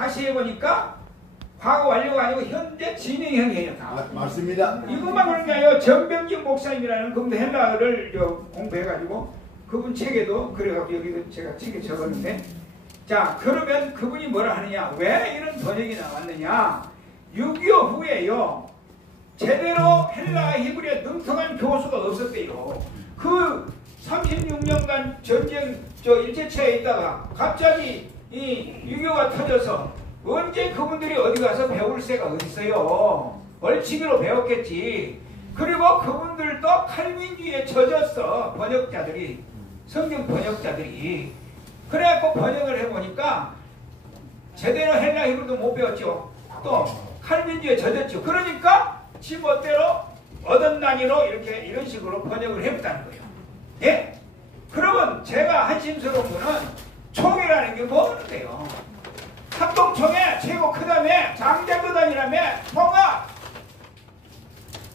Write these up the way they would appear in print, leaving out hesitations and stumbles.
다시 해보니까 과거 완료가 아니고 현재 진행형이에요. 다. 맞습니다. 이것만 그런 게 아니라 전병진 목사님이라는 그분 헬라어를 공부해가지고 그분 책에도 그래가지고 여기도 제가 책에 적었는데, 자 그러면 그분이 뭐라 하느냐, 왜 이런 번역이 나왔느냐. 6.25 후에요 제대로 헬라 히브리어 능통한 교수가 없었대요. 그 36년간 전쟁 일제차에 있다가 갑자기 이 6.25가 터져서 언제 그분들이 어디 가서 배울 새가 어디 있어요. 얼치기로 배웠겠지. 그리고 그분들도 칼빈주의에 젖었어. 번역자들이, 성경 번역자들이. 그래갖고 번역을 해보니까 제대로 헬라 히브리어도 못 배웠죠. 또 칼빈주의에 젖었죠. 그러니까 지 멋대로 얻은 단위로 이런 식으로 번역을 해봤다는 거예요. 예? 그러면 제가 한심스러운 거는 총회라는 게 뭐는데요. 합동총회 최고 크다며, 장자거단이라며, 통합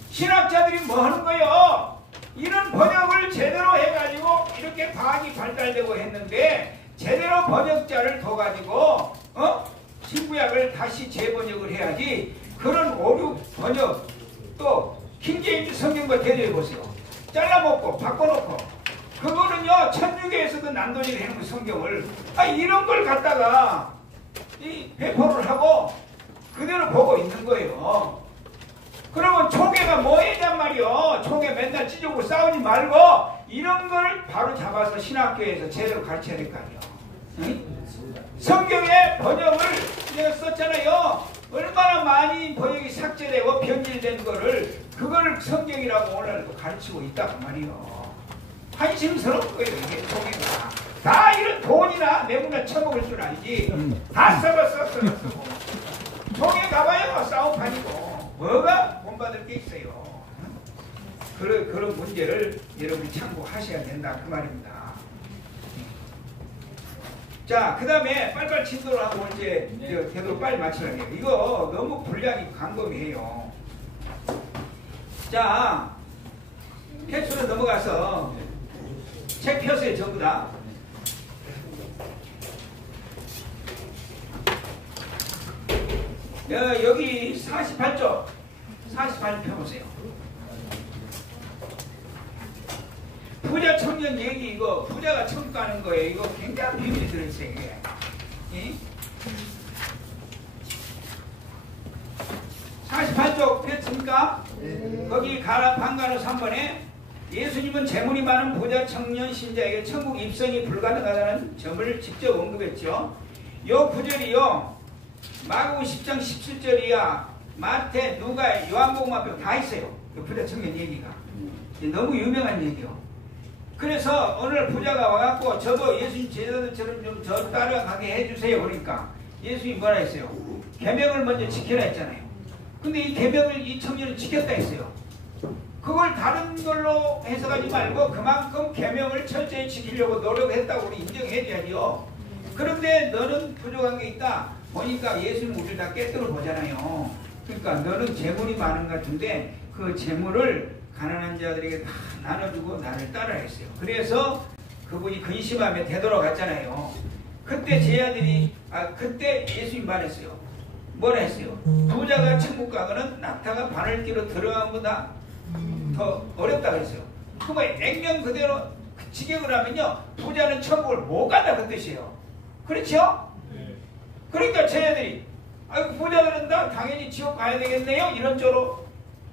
신학자들이 뭐 하는 거예요? 이런 번역을 제대로 해가지고 이렇게 과학이 발달되고 했는데 제대로 번역자를 둬가지고 신구약을 다시 재번역을 해야지. 그런 오류 번역, 또 킹제임스 성경과 대조해보세요. 잘라먹고 바꿔놓고, 그거는요 천주교에서도 난도질 해놓은 성경을 이런 걸 갖다가 배포를 하고 그대로 보고 있는 거예요. 그러면 총회가 뭐했냔 말이요. 총회 맨날 찢어고 싸우지 말고 이런 걸 바로 잡아서 신학교에서 제대로 가르쳐야 될 거 아니에요. 응? 성경의 번역을 내가 썼잖아요. 얼마나 많이 번역이 삭제되고 변질된 거를, 그거를 성경이라고 오늘도 가르치고 있다고 말이요. 한심스러운 거예요. 이게 총회가 다 이런 돈이나 내물나 처먹을 줄 알지. 다 썩었어. 총회 가봐요. 싸움판이고 뭐가 본받을 게 있어요. 그런 문제를 여러분이 참고하셔야 된다 그 말입니다. 자, 그 다음에 빨리빨리 진도를 하고 이제 되도록 빨리 마치려고 해요. 이거 너무 분량이 광범위해요. 자, 텍스트로 넘어가서 책 펴세요. 전부 다. 여기 48쪽 48 펴보세요. 부자 청년 얘기, 이거 부자가 청구하는 거예요. 이거 굉장히 비밀이 들어있어요. 이게. 이? 48쪽 폈습니까? 거기 반가로 3번에 예수님은 재물이 많은 부자 청년 신자에게 천국 입성이 불가능하다는 점을 직접 언급했죠. 요 구절이요 마가복음 10장 17절이야 마태, 누가, 요한복음 앞에 다 있어요. 그 부자 청년 얘기가 너무 유명한 얘기요. 그래서 오늘 부자가 와갖고 저도 예수님 제자들처럼 좀 저 따라가게 해주세요. 그러니까 예수님이 뭐라 했어요? 계명을 먼저 지켜라 했잖아요. 근데 이 계명을 이 청년은 지켰다 했어요. 그걸 다른 걸로 해석하지 말고 그만큼 계명을 철저히 지키려고 노력했다고 우리 인정해줘야죠. 그런데 너는 부족한 게 있다 보니까 예수님 우리를 다 깨뜨려 보잖아요. 그러니까 너는 재물이 많은 것 같은데 그 재물을 가난한 자들에게 다 나눠주고 나를 따라 했어요. 그래서 그분이 근심하며 되돌아갔잖아요. 그때 제자들이 그때 예수님 말했어요. 뭐라 했어요? 부자가 천국 가거는 낙타가 바늘기로 들어가보다 더 어렵다 그랬어요. 그러면 액면 그대로 직역을 하면요 부자는 천국을 못 간다 그 뜻이에요. 그렇죠? 그러니까 제자들이 부자들은 다 당연히 지옥 가야 되겠네요. 이런 쪽으로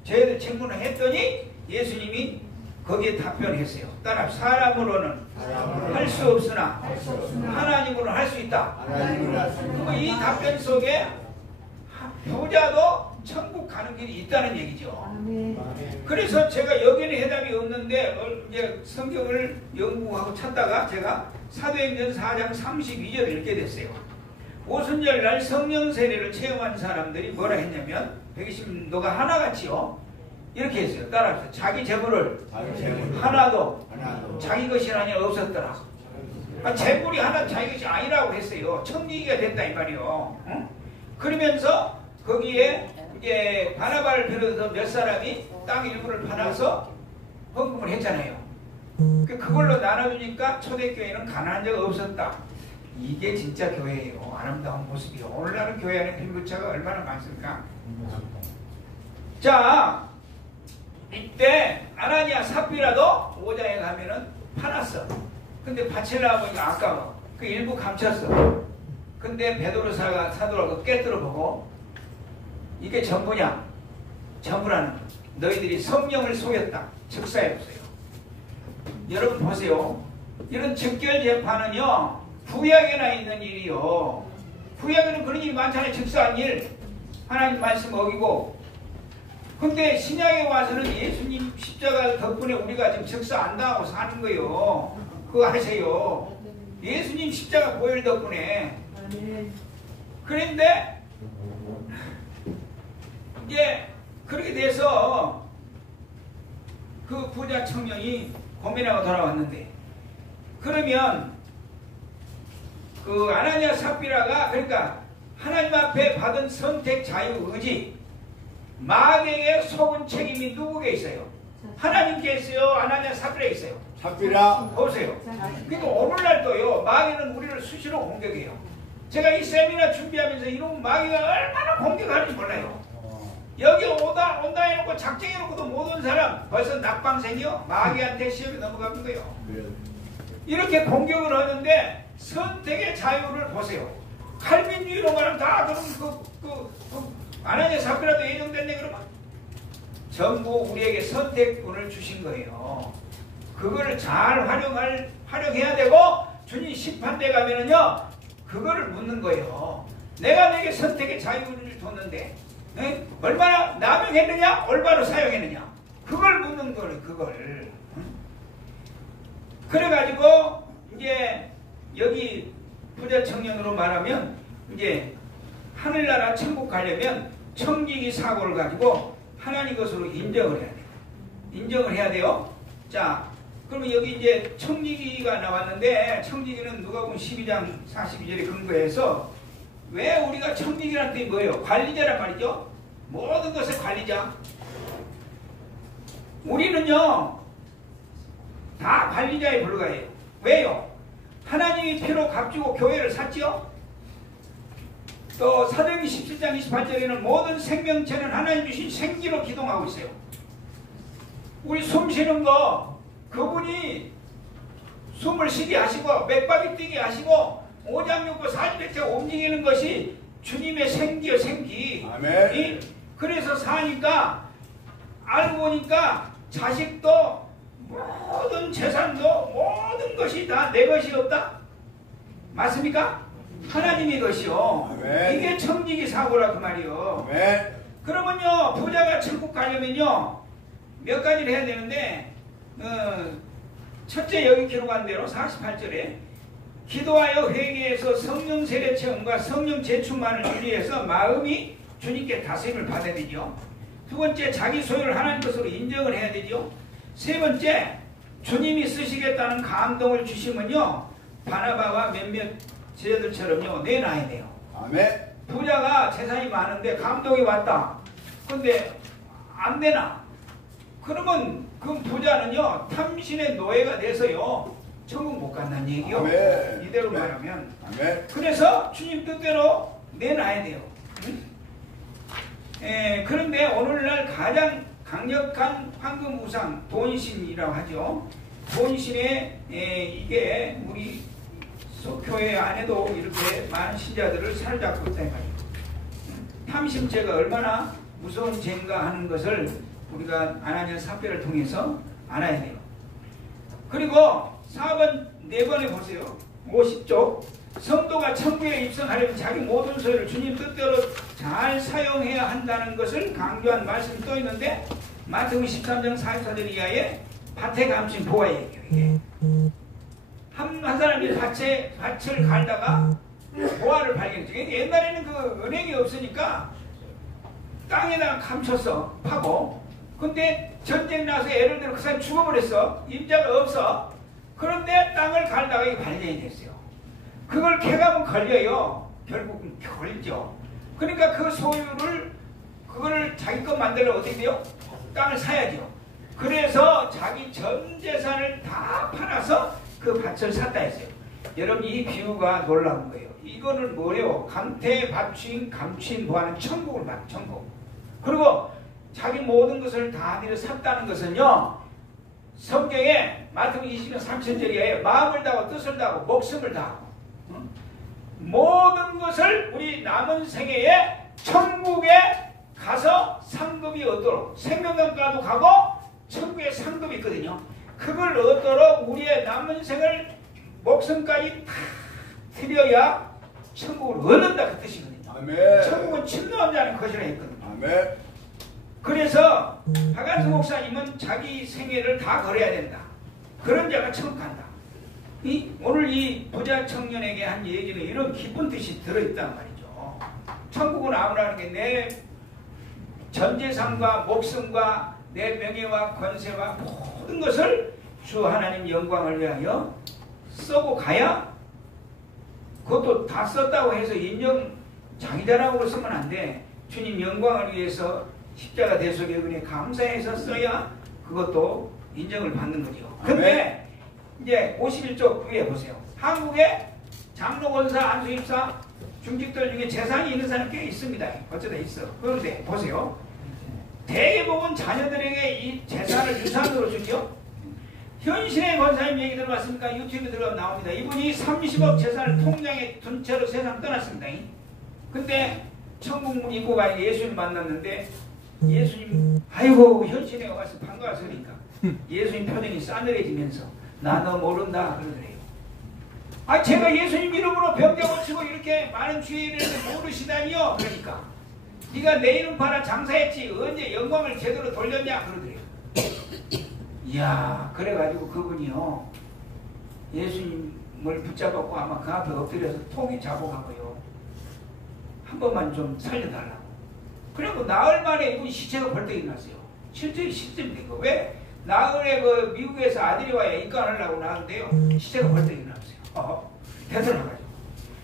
제자들 질문을 했더니 예수님이 거기에 답변했어요. 따라 사람으로는 할 수 없으나 하나님으로는 할 수 있다. 그리고 이 답변 속에 부자도 천국 가는 길이 있다는 얘기죠. 그래서 제가 여기는 해답이 없는데 이제 성경을 연구하고 찾다가 제가 사도행전 4장 32절을 읽게 됐어요. 오순절 날 성령 세례를 체험한 사람들이 뭐라 했냐면 120도가 하나같이요 이렇게 했어요. 따라서 자기 재물을 하나도 자기 것이 아니 없었더라. 재물이 하나 자기 것이 아니라고 했어요. 청지기가 됐다 이 말이요. 응? 그러면서 거기에 이제 바나바를 비롯해서 몇 사람이 땅 일부를 팔아서 헌금을 했잖아요. 그걸로 나눠주니까 초대교회는 가난한 자가 없었다. 이게 진짜 교회예요. 아름다운 모습이요. 오늘날은 교회 안에 빈부차가 얼마나 많습니까? 자, 이때 아나니아 삽비라도 5장에 가면은 파놨어. 근데 바칠라 보니까 아까워. 그 일부 감췄어. 근데 베드로 사도라고 깨뜨려 보고 이게 전부냐? 전부라는 너희들이 성령을 속였다. 즉사해 보세요. 여러분 보세요. 이런 즉결 재판은요 구약에나 있는 일이요. 구약에는 그런 일이 많잖아요. 즉사한 일. 하나님 말씀 어기고. 근데 신약에 와서는 예수님 십자가 덕분에 우리가 지금 즉사 안 당하고 사는 거예요. 그거 아세요. 예수님 십자가 보혈 덕분에. 그런데 이제 그렇게 돼서 그 부자 청년이 고민하고 돌아왔는데, 그러면 그 아나니아 삽비라가 그러니까 하나님 앞에 받은 선택 자유 의지, 마귀에게 속은 책임이 누구에게 있어요? 하나님께 있어요? 아나니아 삽비라에 있어요? 삽비라. 보세요. 그러니까 오늘날도요 마귀는 우리를 수시로 공격해요. 제가 이 세미나 준비하면서 이런 마귀가 얼마나 공격하는지 몰라요. 여기 온다 해놓고 작정해놓고도 못 온 사람 벌써 낙방생이요. 마귀한테 시험에 넘어가는 거예요. 이렇게 공격을 하는데 선택의 자유를 보세요. 칼빈주의로 말하면 다 그럼 아나니아 삽비라도 예정됐네. 그러면 전부 우리에게 선택권을 주신 거예요. 그거를 잘 활용해야 되고, 주님 심판대 가면은요 그거를 묻는 거예요. 내가 내게 선택의 자유를 줬는데 얼마나 남용했느냐, 올바로 사용했느냐, 그걸 묻는 거예요. 그걸. 그래가지고 이제 여기 부자 청년으로 말하면 이제 하늘나라 천국 가려면 청지기 사고를 가지고 하나님 것으로 인정을 해야 돼요. 인정을 해야 돼요. 자, 그러면 여기 이제 청지기가 나왔는데, 청지기는 누가복음 12장 42절에 근거해서 왜 우리가 청지기라는 뜻이 뭐예요? 관리자란 말이죠. 모든 것의 관리자. 우리는요 다 관리자에 불과해요. 왜요? 하나님이 피로 값주고 교회를 샀죠. 또 사도행전 17장 28절에는 모든 생명체는 하나님 주신 생기로 기동하고 있어요. 우리 숨 쉬는 거 그분이 숨을 쉬게 하시고 맥박이 뛰게 하시고 오장육부 사지백체가 움직이는 것이 주님의 생기요, 생기. 아멘. 그래서 사니까 알고 보니까 자식도 모든 재산도 모든 것이 다 내 것이 없다. 맞습니까? 하나님의 것이요. 아멘. 이게 청지기 사고라 그 말이요. 아멘. 그러면요 부자가 천국 가려면요 몇 가지를 해야 되는데, 첫째 여기 기록한 대로 48절에 기도하여 회개해서 성령 세례 체험과 성령 재충만을 유리해서 마음이 주님께 다스림을 받아야 되죠. 두 번째 자기 소유를 하나님 것으로 인정을 해야 되죠. 세 번째 주님이 쓰시겠다는 감동을 주시면요 바나바와 몇몇 제자들처럼요 내놔야 돼요. 아멘. 부자가 재산이 많은데 감동이 왔다. 근데 안 되나? 그러면 그 부자는요 탐신의 노예가 돼서요 천국 못 간다는 얘기요. 아멘. 이대로 아멘. 말하면. 아멘. 그래서 주님 뜻대로 내놔야 돼요. 그런데 오늘날 가장 강력한 황금 우상 돈신이라고 하죠. 돈신에 이게 우리 교회 안에도 이렇게 많은 신자들을 사로잡고 있다 말이에요. 탐심죄가 얼마나 무서운 죄인가 하는 것을 우리가 아나니아 삽비를 통해서 알아야 돼요. 그리고 4번 4번에 보세요. 50쪽 성도가 천국에 입성하려면 자기 모든 소유를 주님 뜻대로 잘 사용해야 한다는 것을 강조한 말씀이 또 있는데, 마태복음 13장 44절 이하에 밭에 감춘 보화 얘기예요. 이게 한 사람이 밭을 갈다가 보화를 발견했죠. 옛날에는 그 은행이 없으니까 땅에다가 감췄어, 파고. 근데 전쟁 나서 예를 들어 그 사람이 죽어버렸어. 임자가 없어. 그런데 땅을 갈다가 이게 발견이 됐어요. 그걸 캐가면 걸려요. 결국은 걸죠. 그러니까 그 소유를, 그거를 자기 것 만들려면 어떻게 돼요? 땅을 사야죠. 그래서 자기 전 재산을 다 팔아서 그 밭을 샀다 했어요. 여러분 이 비유가 놀라운 거예요. 이거는 뭐래요? 감태 받추인 감추인 보하는 천국을 말해요. 천국. 그리고 자기 모든 것을 다 내려 샀다는 것은요. 성경에 마태복음 20장 3절에 마음을 다하고 뜻을 다하고 목숨을 다하고 모든 것을 우리 남은 생애에 천국에 가서 상급이 얻도록 생명강가도 가고 천국에 상급이 있거든요. 그걸 얻도록 우리의 남은 생을 목숨까지 다 드려야 천국을 얻는다 그 뜻이거든요. 아멘. 천국은 침노하지 않은 것이라 했거든요. 아멘. 그래서 박한수 목사님은 자기 생애를 다 걸어야 된다. 그런 자가 천국 간다. 오늘 이 부자 청년에게 한 얘기는 이런 깊은 뜻이 들어있단 말이죠. 천국은 아무라는 게 내 전재산과 목숨과 내 명예와 권세와 모든 것을 주 하나님 영광을 위하여 쓰고 가야 그것도 다 썼다고 해서 인정 자기 자랑으로 쓰면 안 돼. 주님 영광을 위해서 십자가 대속의 은혜 감사해서 써야 그것도 인정을 받는 거죠. 근데 이제 51쪽 위에 보세요. 한국에 장로, 권사, 안수, 입사, 중직들 중에 재산이 있는 사람이 꽤 있습니다. 어쩌다 있어. 그런데 보세요. 대개복은 자녀들에게 이 재산을 유산으로 주죠. 현신의 권사님 얘기 들어봤습니까? 유튜브에 들어가면 나옵니다. 이분이 30억 재산을 통장에 둔 채로 세상 떠났습니다. 근데 천국문 입고 가니 예수님 만났는데 예수님 아이고 현신에 와서 반가워서 그러니까 예수님 표정이 싸늘해지면서 나 너 모른다 그러더래요. 아 제가 예수님 이름으로 병자 고치고 이렇게 많은 주의를 모르시다니요. 그러니까 네가 내 이름 팔아 장사했지 언제 영광을 제대로 돌렸냐 그러더래요. 이야 그래가지고 그분이요 예수님을 붙잡았고 아마 그 앞에 엎드려서 통에 잡아가고요 한 번만 좀 살려달라고. 그리고 나흘 만에 이분 시체가 벌떡 일어났어요. 실제 시점인 거. 왜? 나흘에 그 미국에서 아들이 와야 입관하려고 나왔는데요. 시체가 벌떡 일어났어요. 되돌아가지고.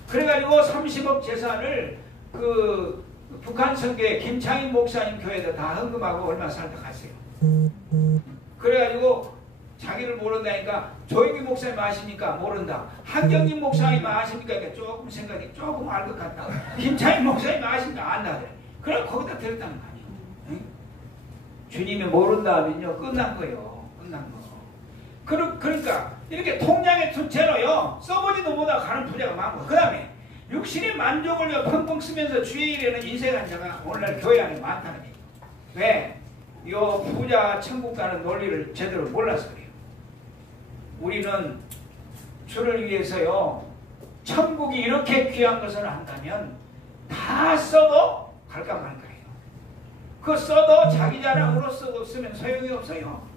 그래가지고 30억 재산을 그 북한 선교회 김창인 목사님 교회에다 다 헌금하고 얼마 살다 갔어요. 그래가지고 자기를 모른다니까 조영기 목사님 아십니까? 모른다. 한경림 목사님 아십니까? 그러니까 조금 생각이 조금 알 것 같다. 김창인 목사님 아십니까? 안다. 그래 거기다 들었다는 거 아니에요. 응? 주님이 모른다 하면요 끝난 거예요. 끝난 거. 그러니까 이렇게 통장에 둔 채로요 써보지도 못하고 가는 부자가 많고 그 다음에 육신의 만족을 펑펑 쓰면서 주의 일에는 인생한 자가 오늘날 교회 안에 많다는 얘기예요. 왜? 요 부자 천국 가는 논리를 제대로 몰라서 그래요. 우리는 주를 위해서요 천국이 이렇게 귀한 것을 한다면 다 써도 갈까 말까요. 그거 써도 자기 자랑으로 쓰고 쓰면 소용이 없어요.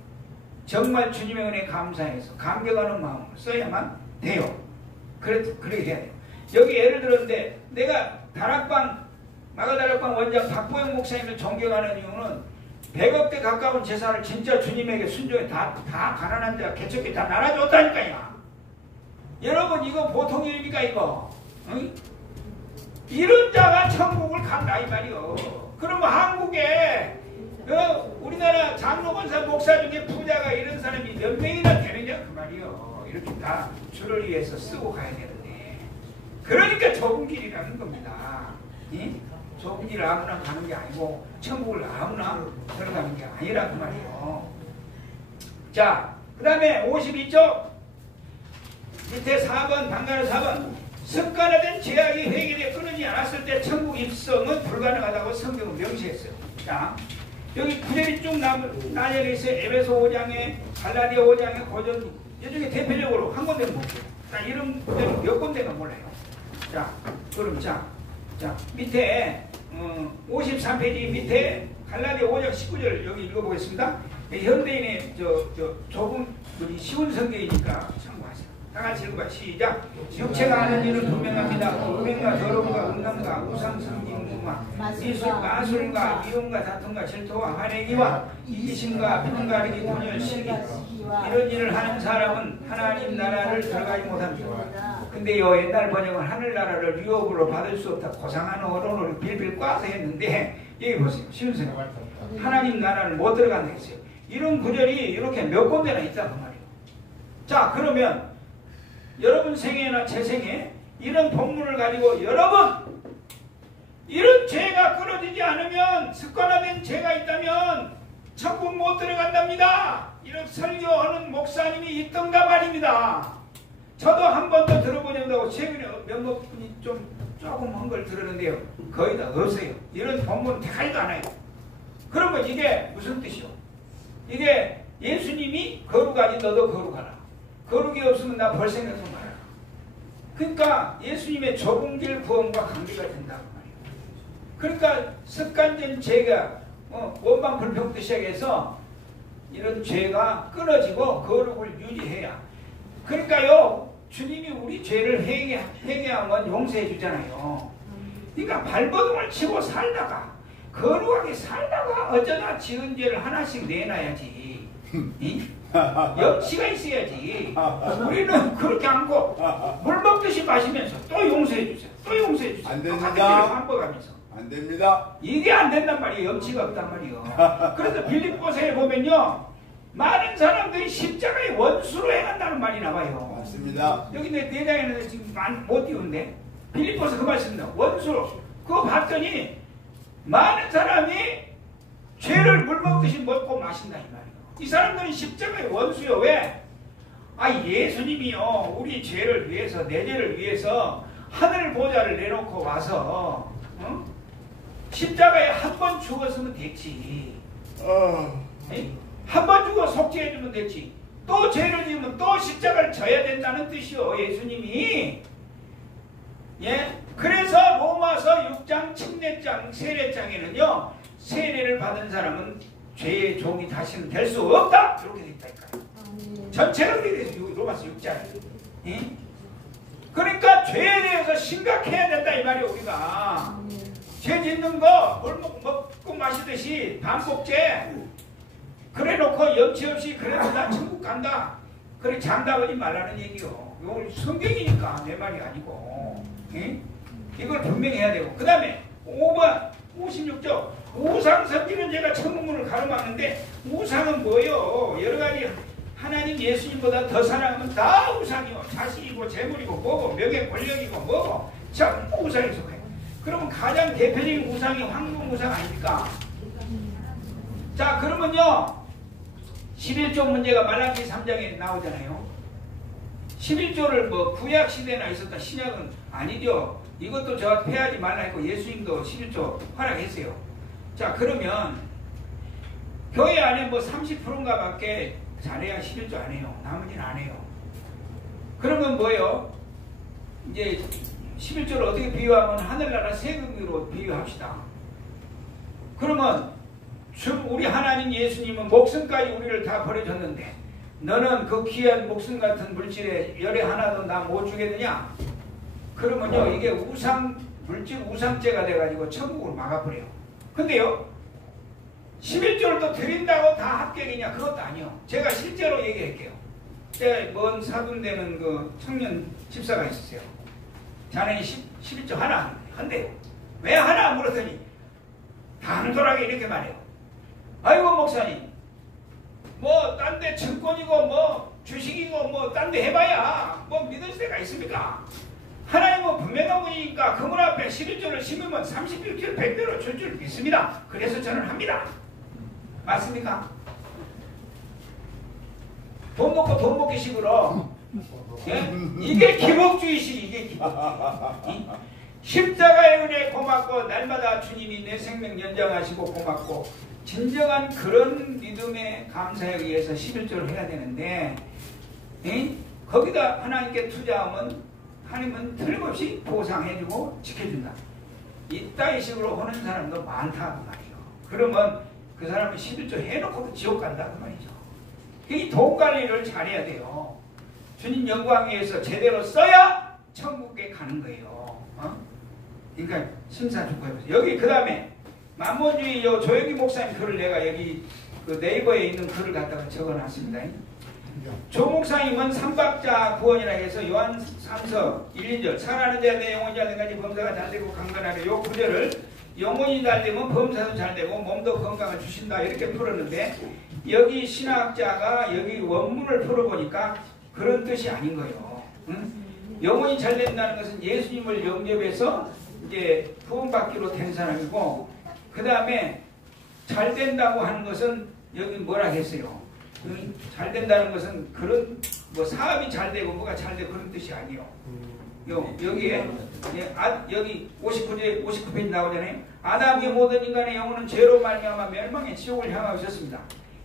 정말 주님의 은혜 감사해서 감격하는 마음으로 써야만 돼요. 그래 해야 돼요. 여기 예를 들었는데 내가 다락방 마가다락방 원장 박보영 목사님을 존경하는 이유는 100억대 가까운 재산을 진짜 주님에게 순종해 다 가난한 자 개척해 다 나눠줬다니까요. 여러분 이거 보통 일입니까 이거? 응? 이런 자가 천국을 간다 이 말이요. 그러면 한국에 우리나라 장로 권사 목사 중에 부자가 이런 사람이 몇 명이나 되느냐 그 말이요. 이렇게 다 주를 위해서 쓰고 가야 되는데 그러니까 좁은 길이라는 겁니다. 예? 좁은 길 아무나 가는 게 아니고 천국을 아무나 들어가는 게 아니라 그 말이에요. 자, 그 다음에 52쪽 밑에 4번 방가로 4번 습관화된 죄악이 회개되어 끊이지 않았을 때 천국 입성은 불가능하다고 성경은 명시했어요. 자, 여기 구절이 쭉 나뉘어 있어요. 에베소 5장에 갈라디아 5장에 고전 이 중에 대표적으로 한 군데는 볼게요. 자, 이런 구절은 몇 군데가 몰라요. 자, 그럼 자 밑에 53페이지 밑에 갈라디아 5장 19절 여기 읽어보겠습니다. 현대인의 좁은 쉬운 성경이니까 참고하세요. 다 같이 읽어봐. 시작. 육체가 하는 일은 분명합니다. 음행과 더러움과 음란과 우상숭배와 마술과 미움과 다툼과 질투와 화내기와 이기심과 편가르기 분열 시기 이런 일을 하는 사람은 하나님 나라를 들어가지 못합니다. 근데요 옛날 번역은 하늘나라를 유업으로 받을 수 없다 고상한 어론을 빌빌 꽈서 했는데 여기 보세요. 쉬운 생각. 하나님 나라를 못 들어간다 했어요. 이런 구절이 이렇게 몇 군데나 있다고 말이에요. 자 그러면 여러분 생애나 제 생에 이런 본문을 가지고 여러분 이런 죄가 끊어지지 않으면 습관화된 죄가 있다면 천국 못 들어간답니다. 이런 설교하는 목사님이 있던가 말입니다. 저도 한 번도 들어보냐고 최근에 몇몇 분이 조금 한 걸 들었는데요. 거의 다 없어요. 이런 본문 대가리도 않아요. 그러면 이게 무슨 뜻이요? 이게 예수님이 거룩하니 너도 거룩하라. 거룩이 없으면 나 벌 생각 좀 말아라. 그러니까 예수님의 좁은 길 구원과 관계가 된다고 말이에요. 그러니까 습관된 죄가 원망 불평부터 시작해서 이런 죄가 끊어지고 거룩을 유지해야. 그러니까요 주님이 우리 죄를 회개하면 용서해 주잖아요. 그러니까 발버둥을 치고 살다가 거룩하게 살다가 어쩌나 지은 죄를 하나씩 내놔야지. 염치가 있어야지. 우리는 그렇게 않고 물 먹듯이 마시면서 또 용서해 주세요. 또 용서해 주세요. 안 됩니다. 반복하면서. 안 됩니다. 이게 안 된단 말이에요. 염치가 없단 말이에요. 그래서 빌립보서에 보면요. 많은 사람들이 십자가의 원수로 행한다는 말이 나와요. 맞습니다. 여기 내 내장에는 지금 못 띄운데 빌립보서 그 말씀입니다. 원수로. 그거 봤더니 많은 사람이 죄를 물 먹듯이 먹고 마신다 이 말이에요. 이 사람들은 십자가의 원수요. 왜? 예수님이요 우리 죄를 위해서 내 죄를 위해서 하늘 보좌를 내놓고 와서 십자가에 한 번 죽었으면 됐지. 한 번 죽어 속죄해주면 됐지. 또 죄를 지으면 또 십자가를 져야 된다는 뜻이요. 예수님이. 예? 그래서 로마서 6장 침례장 세례장에는요. 세례를 받은 사람은 죄의 종이 다시는 될 수 없다. 이렇게 되어 있다니까요. 전체가 그렇게 되어 있어요. 로마서 6장. 예? 그러니까 죄에 대해서 심각해야 된다 이 말이에요. 우리가. 죄 짓는 거 먹고 마시듯이 반복죄 그래 놓고 염치 없이 그래도 나 천국 간다. 그래 장담하지 말라는 얘기요. 이걸 성경이니까 내 말이 아니고. 응? 이걸 분명히 해야 되고. 그 다음에 5번 56조 우상섬기는 제가 천문을 가로막는데 우상은 뭐요? 여러가지 하나님 예수님보다 더 사랑하면 다 우상이요. 자식이고 재물이고 뭐고 명예 권력이고 뭐고 전부 우상에 속해. 그러면 가장 대표적인 우상이 황금 우상 아닙니까? 자 그러면요 11조 문제가 말라기 3장에 나오잖아요. 11조를 뭐 구약시대나 있었다 신약은 아니죠. 이것도 저 폐하지 말라 했고 예수님도 11조 허락했어요. 자 그러면 교회 안에 뭐 30%인가 밖에 잘해야 11조 안 해요. 나머지는 안 해요. 그러면 뭐예요? 이제 11조를 어떻게 비유하면 하늘나라 세금으로 비유합시다. 그러면 우리 하나님 예수님은 목숨까지 우리를 다 버려줬는데 너는 그 귀한 목숨 같은 물질에 열에 하나도 나 못 주겠느냐? 그러면요 이게 물질 우상죄가 돼가지고 천국을 막아버려요. 근데요 11조를 또 드린다고 다 합격이냐? 그것도 아니요. 제가 실제로 얘기할게요. 제가 먼 사돈되는 그 청년 집사가 있었어요. 자네는 11조 하나 한대요. 왜 하나 물었더니 단돌하게 이렇게 말해요. 아이고 목사님 뭐 딴 데 증권이고 뭐 주식이고 뭐 딴 데 해봐야 뭐 믿을 데가 있습니까? 하나님은 분명한 분이니까 그분 앞에 11조를 심으면 31조 100배로 줄 줄 믿습니다. 그래서 저는 합니다. 맞습니까? 돈 먹고 돈 먹기 식으로 예? 이게 기복주의식 이게 기복주의. 십자가의 은혜 고맙고 날마다 주님이 내 생명 연장하시고 고맙고 진정한 그런 믿음에 감사하기 위해서 11조를 해야 되는데 거기다 하나님께 투자하면 하나님은 틀림없이 보상해주고 지켜준다. 이따위 식으로 하는 사람도 많다 그 말이에요. 그러면 그 사람은 11조 해놓고도 지옥 간다 그 말이죠. 이 돈 관리를 잘해야 돼요. 주님 영광 위해서 제대로 써야 천국에 가는 거예요. 그러니까 심사숙고해보세요. 여기 그 다음에 만몬주의 조영기 목사님 글을 내가 여기 그 네이버에 있는 글을 갖다가 적어놨습니다. 조 목사님은 삼박자 구원이라 해서 요한 3서 1, 2절 사랑하는 자야 내 영혼이 잘 된까지 범사가 잘 되고 강건하게 요 구절을 영혼이 잘 되면 범사도 잘 되고 몸도 건강을 주신다 이렇게 풀었는데 여기 신학자가 여기 원문을 풀어보니까 그런 뜻이 아닌 거예요. 응? 영혼이 잘 된다는 것은 예수님을 영접해서 이제 구원받기로 된 사람이고, 그 다음에 잘 된다고 하는 것은 여기 뭐라 했어요? 잘 된다는 것은 그런 뭐 사업이 잘 되고 뭐가 잘 되고 그런 뜻이 아니에요. 여기에 여기 59페이지 나오잖아요. 아담의 모든 인간의 영혼은 죄로 말미암아 멸망의 지옥을 향하고 있었습니다.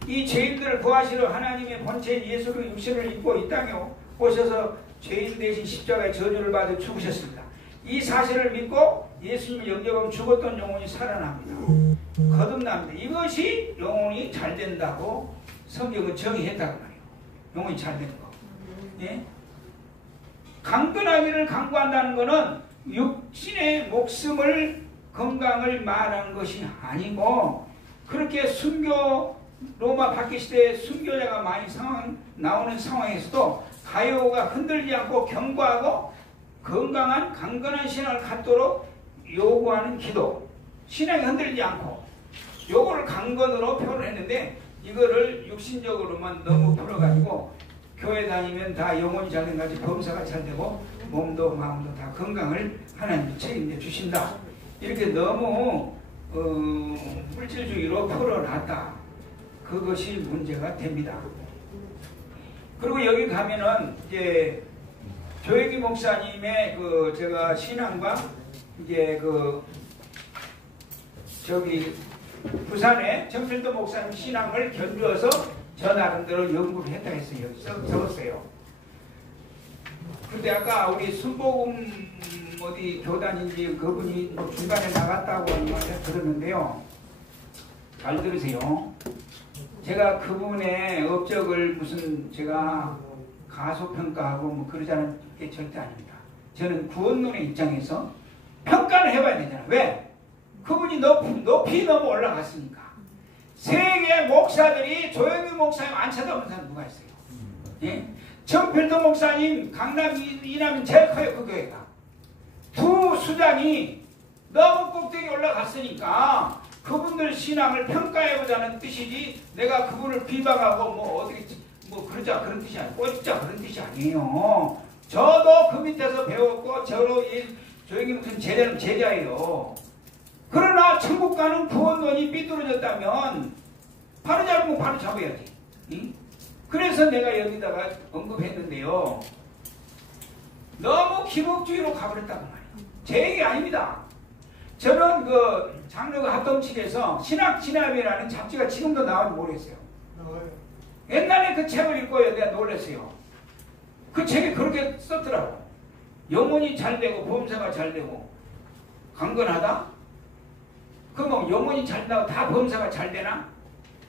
이 죄인들을 구하시러 하나님의 본체인 예수를 육신을 입고 이 땅에 오셔서 죄인 대신 십자가의 저주를 받아 죽으셨습니다. 이 사실을 믿고 예수님을 영접하면 죽었던 영혼이 살아납니다. 거듭납니다. 이것이 영혼이 잘 된다고 성경은 정의했다고 말이에요. 영혼이 잘 되는 거. 예? 강건하기를 강구한다는 것은 육신의 목숨을 건강을 말하는 것이 아니고, 그렇게 순교 로마 박해 시대에 순교자가 많이 나오는 상황에서도 가요가 흔들지 않고 견고하고 건강한 강건한 신앙을 갖도록 요구하는 기도, 신앙이 흔들리지 않고 요거를 강건으로 표현했는데, 이거를 육신적으로만 너무 풀어가지고 교회 다니면 다 영혼이 잘 된 같이 범사가 잘 되고 몸도 마음도 다 건강을 하나님이 책임져 주신다, 이렇게 너무 물질주의로 풀어놨다. 그것이 문제가 됩니다. 그리고 여기 가면은 이제 조혜기 목사님의 제가 신앙과 이제 저기 부산에 정필도 목사님 신앙을 견주어서 저 나름대로 연구를 했다 했어요. 적었어요. 근데 아까 우리 순복음 어디 교단인지 그분이 중간에 나갔다고 하는 말 들었는데요. 잘 들으세요. 제가 그분의 업적을 무슨 제가 가소평가하고 뭐 그러자는 게 절대 아닙니다. 저는 구원론의 입장에서 평가를 해봐야 되잖아요. 왜? 그분이 높이 너무 올라갔으니까. 세계 목사들이 조영규 목사님 안 쳐다보는 사람 누가 있어요? 예? 정필도 목사님 강남 이남이 제일 커요. 그 교회가. 두 수장이 너무 꼭대기 올라갔으니까 그분들 신앙을 평가해보자는 뜻이지, 내가 그분을 비방하고 뭐 어디 뭐 그러자 그런 뜻이 아니고 꽂자 그런 뜻이 아니에요. 저도 그 밑에서 배웠고 저도 조영기 무슨 제자는 제자예요. 그러나 천국 가는 구원론이 삐뚤어졌다면 바로 잡으면 바로 잡아야지. 응? 그래서 내가 여기다가 언급했는데요. 너무 기복주의로 가버렸다고 말이에요. 제 얘기 아닙니다. 저는 그 장로교 합동측에서 신학진압이라는 잡지가 지금도 나오는지 모르겠어요. 옛날에 그 책을 읽고 내가 놀랐어요. 그 책에 그렇게 썼더라고. 영혼이 잘 되고 범사가 잘 되고 강건하다? 그럼 영혼이 잘 된다고 다 범사가 잘 되나?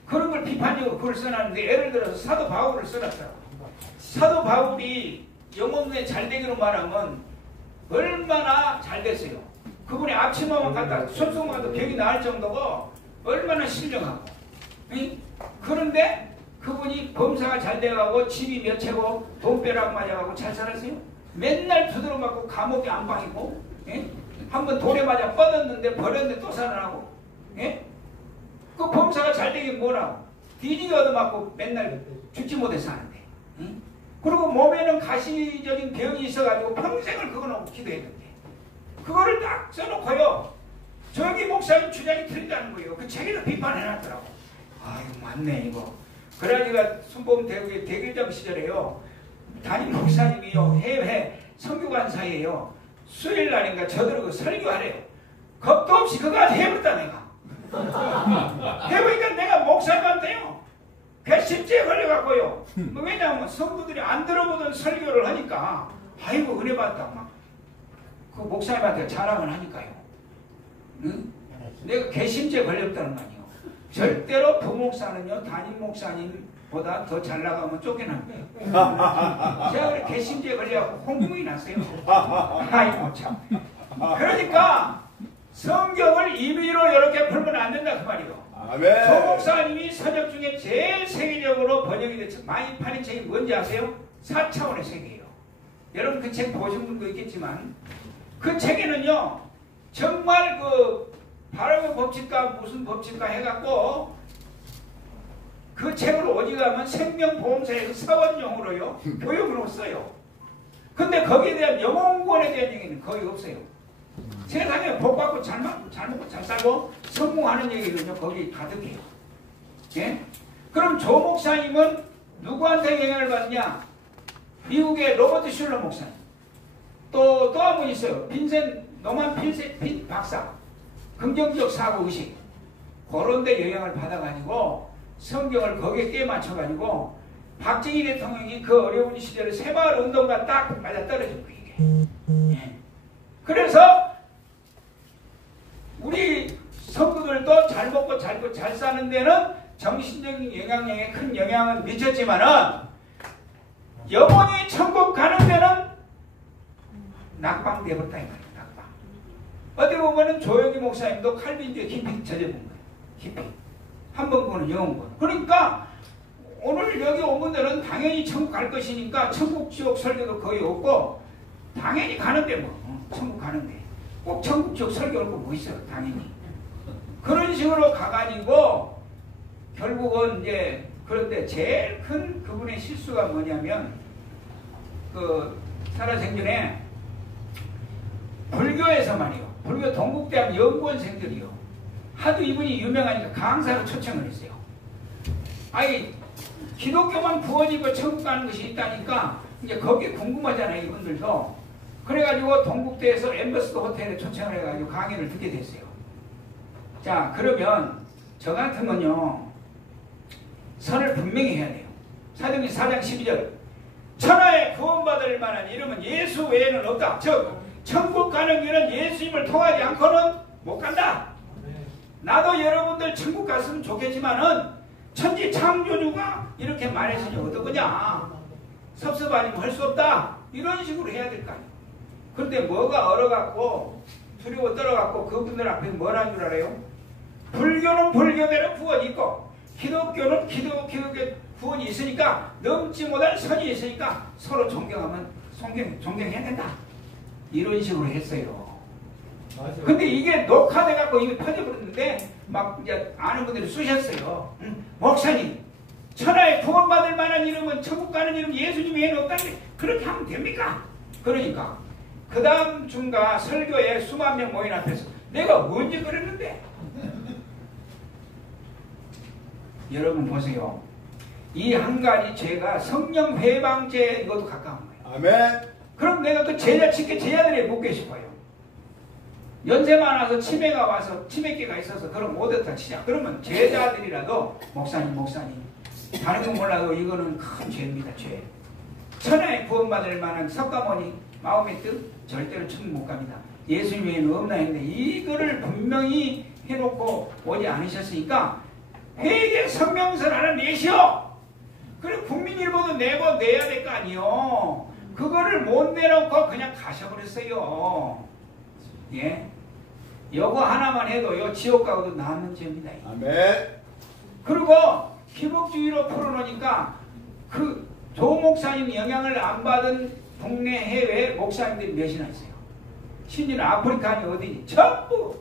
그런 걸 비판적으로 글을 써놨는데, 예를 들어서 사도 바울을 써놨더라고. 사도 바울이 영혼에 잘 되기로 말하면 얼마나 잘 됐어요. 그분이 앞치마만 갖다 손속만도 벽이 나을 정도고 얼마나 신령하고. 응? 그런데 그분이 범사가 잘 돼가고 집이 몇 채고 돈벼락 맞아가고 잘 살았어요? 맨날 두드러 맞고 감옥에 안방이고, 한번 돌에 맞아 뻗었는데 버렸는데 또 살아나고. 예? 그 범사가 잘 되긴 뭐라고. 뒤지게 얻어맞고 맨날 죽지 못해 사는데. 응? 그리고 몸에는 가시적인 병이 있어가지고 평생을 그거 놓고 기도했는데, 그거를 딱 써놓고요. 저기 목사님 주장이 틀리다는 거예요. 그 책에도 비판해놨더라고. 아이고 맞네 이거. 그래가지고 순복음 대구의 대길장 시절에요. 담임 목사님이요. 해외 선교관사예요. 수요일날인가 저들하고 설교하래요. 겁도 없이 그거 아주 해버렸다 내가. 해보니까 내가 목사님한테요. 괘씸죄에 걸려갖고요. 왜냐하면 성도들이 안 들어보던 설교를 하니까 아이고 은혜 받다 막. 그 목사님한테 자랑을 하니까요. 응? 내가 괘씸죄에 걸렸다는 거 아니에요. 절대로 부목사는요 담임 목사님보다 더 잘 나가면 쫓겨납니다. 제가 그래 괘씸죄에 걸려갖고 홍콩이 났어요. 아이고 참. 그러니까 성경을 임의로 이렇게 풀면 안 된다 그 말이에요. 조 목사님이 서적 중에 제일 세계적으로 번역이 돼서 많이 팔린 책이 뭔지 아세요? 4차원의 세계예요. 여러분 그 책 보신 분도 있겠지만 그 책에는요 정말 그 바람의 법칙과 무슨 법칙과 해갖고 그 책을 오직하면 생명보험사에서 사원용으로요 교육으로 써요. 근데 거기에 대한 영혼구원에 대한 얘기는 거의 없어요. 세상에 복 받고 잘 먹고 잘 살고 성공하는 얘기는요 거기 가득해요. 예? 그럼 조 목사님은 누구한테 영향을 받느냐? 미국의 로버트 슐러 목사님, 또 한 분 있어요. 노만 빈 박사, 긍정적 사고 의식, 그런 데 영향을 받아가지고 성경을 거기에 꽤 맞춰가지고 박정희 대통령이 그 어려운 시절에 새마을 운동과 딱 맞아떨어졌고 이게. 예. 그래서 우리 성도들도 잘 먹고 잘 사는 데는 정신적인 영향력에 큰 영향은 미쳤지만은 영원히 천국 가는 데는 낙방되었다 이 말이에요. 낙방. 어디 보면은 조영기 목사님도 칼빈주에 깊이 젖어본 거예요. 깊이. 한 번 보는 영원권. 그러니까 오늘 여기 온 분들은 당연히 천국 갈 것이니까 천국 지옥 설교도 거의 없고 당연히 가는데 뭐 천국 가는데 꼭 천국 지옥 설교 올 거 뭐 있어요. 당연히. 그런 식으로 가가지고 결국은 이제 그런데 제일 큰 그분의 실수가 뭐냐면 그 살아생전에 불교에서 말이요. 불교 동국대학 연구원생들이요. 하도 이분이 유명하니까 강사로 초청을 했어요. 아니 기독교만 구원이고 천국 가는 것이 있다니까 이제 거기에 궁금하잖아요. 이분들도. 그래가지고 동국대에서 엠버스도 호텔에 초청을 해가지고 강의를 듣게 됐어요. 자 그러면 저 같으면요. 선을 분명히 해야 돼요. 사도행전 4장 12절 천하에 구원받을 만한 이름은 예수 외에는 없다. 즉 천국 가는 길은 예수님을 통하지 않고는 못 간다. 나도 여러분들 천국 갔으면 좋겠지만은 천지 창조주가 이렇게 말했으니 어떠냐. 섭섭하니까 할 수 없다. 이런 식으로 해야 될 거 아니에요. 그런데 뭐가 얼어갖고 두려워 떨어갖고 그분들 앞에 뭐라는 줄 알아요? 불교는 불교대로 구원이 있고 기독교는 기독교의 구원이 있으니까 넘지 못할 선이 있으니까 서로 존경하면 존경해야 된다. 이런 식으로 했어요. 맞아요. 근데 이게 녹화돼갖고 이게 퍼져버렸는데 막 이제 아는 분들이 쑤셨어요. 목사님, 천하에 구원받을 만한 이름은 천국 가는 이름 예수님 외에는 없다는데 그렇게 하면 됩니까? 그러니까 그 다음 중가 설교에 수만 명 모인 앞에서 내가 언제 그랬는데? 여러분 보세요. 이 한 가지 죄가 성령 회방죄 이것도 가까운 거예요. 아멘. 그럼 내가 그 제자들에게 묻고 싶어요. 연세 많아서 치매가 와서 치매기가 있어서 그럼 못했다 치자. 그러면 제자들이라도 목사님 다른 건 몰라도 이거는 큰 죄입니다. 죄. 천하에 구원받을 만한 석가모니 마음의 뜻 절대로 천국 못 갑니다. 예수님 외에는 없나 했는데 이거를 분명히 해놓고 오지 않으셨으니까 회개 성명서를 하나 내시오. 그래 국민일보도 내야 될 거 아니요. 그거를 못 내놓고 그냥 가셔버렸어요. 예, 요거 하나만 해도 요 지옥 가고도 남는 죄입니다. 아멘. 그리고 기복주의로 풀어놓으니까 그 조 목사님 영향을 안 받은 국내 해외 목사님들이 몇이나 있어요. 심지어는 아프리카니 어디니 전부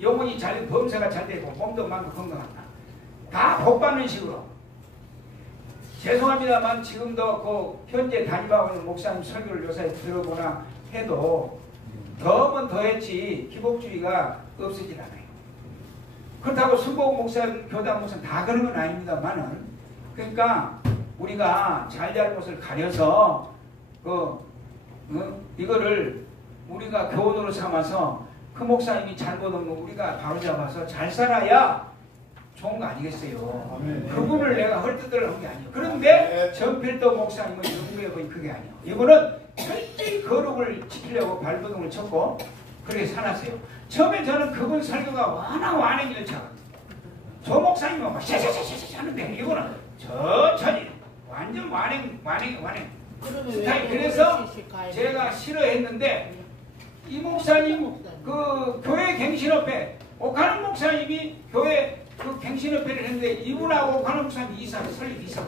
영혼이 잘 범사가 잘 되고 몸도 많고 건강하다. 다 복받는 식으로. 죄송합니다만 지금도 그 현재 담임하고 있는 목사님 설교를 요새 들어보나 해도 더하면 더했지 기복주의가 없어지지 않아요. 그렇다고 순복 목사님, 교단 목사님 다 그런 건 아닙니다만은 그러니까 우리가 잘잘못을 가려서 이거를 우리가 교훈으로 삼아서 그 목사님이 잘못한 거 우리가 바로잡아서 잘 살아야 좋은 거 아니겠어요. 아멘. 그분을 내가 헐뜯으려 한 게 아니에요. 그런데 전필도 목사님은 연구해보니 그게 아니에요. 이분은 철저히 거룩을 지키려고 발버둥을 쳤고 그렇게 살았어요. 처음에 저는 그분 설교가 워낙 완행열차 조 목사님은 막 샤샤샤샤 하는데 이거는 천천히 완전 완행. 그래서 제가 싫어했는데 이 목사님 그 교회 갱신협회 오카는 목사님이 교회 그 갱신협회를 했는데 이분하고 오카는 목사님이 이사를 설립 이사.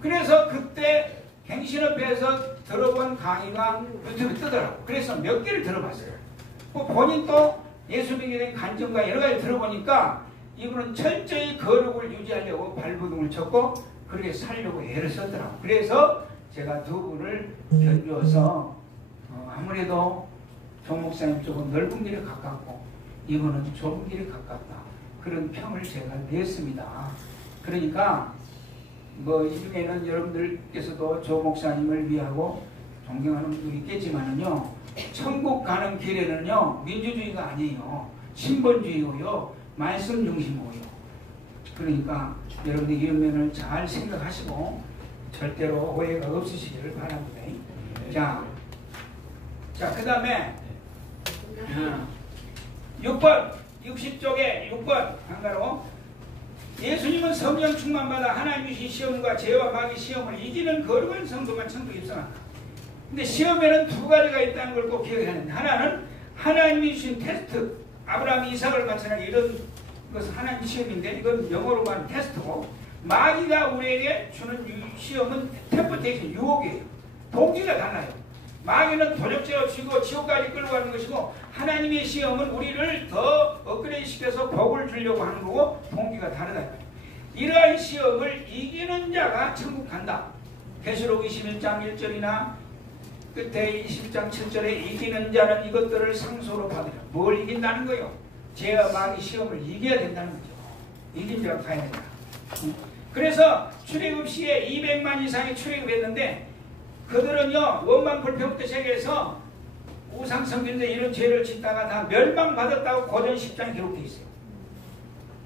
그래서 그때 갱신협회에서 들어본 강의가 유튜브에 뜨더라고. 그래서 몇 개를 들어봤어요. 본인도 예수 믿게 된 간증과 여러 가지 들어보니까 이분은 철저히 거룩을 유지하려고 발버둥을 쳤고 그렇게 살려고 애를 썼더라고. 그래서 제가 두 분을 변주어서 아무래도 조 목사님 쪽은 넓은 길에 가깝고 이분은 좁은 길에 가깝다. 그런 평을 제가 냈습니다. 그러니까 뭐 이 중에는 여러분들께서도 조 목사님을 위하고 존경하는 분도 있겠지만은요, 천국 가는 길에는요 민주주의가 아니에요. 신본주의고요, 말씀 중심이고요. 그러니까 여러분들 이런 면을 잘 생각하시고 절대로 오해가 없으시기를 바랍니다. 자, 그 다음에 6번 60쪽에 6번 한가로 예수님은 성령 충만받아 하나님 주신 시험과 죄와 마귀 시험을 이기는 거룩한 성도만 천국에 입성한다. 근데 시험에는 두 가지가 있다는 걸 꼭 기억해야 하는데, 하나는 하나님이 주신 테스트, 아브라함 이삭을 마찬가지 이런 것은 하나님 시험인데 이건 영어로 말하는 테스트고, 마귀가 우리에게 주는 시험은 템프테이션, 유혹이에요. 동기가 달라요. 마귀는 도적죄어 주고 지옥까지 끌고 가는 것이고, 하나님의 시험은 우리를 더 업그레이드 시켜서 복을 주려고 하는 거고, 동기가 다르다. 이러한 시험을 이기는 자가 천국 간다. 계시록 21장 1절이나 끝에 21장 7절에 이기는 자는 이것들을 상소로 받으라. 뭘 이긴다는 거예요? 죄와 마귀 시험을 이겨야 된다는 거죠. 이긴 자가 가야 된다. 그래서 출애굽 시에 200만 이상이 출애굽했는데, 그들은요 원망 불평부터 시작해서 우상 섬기는데 이런 죄를 짓다가 다 멸망받았다고 고전 10장에 기록되어 있어요.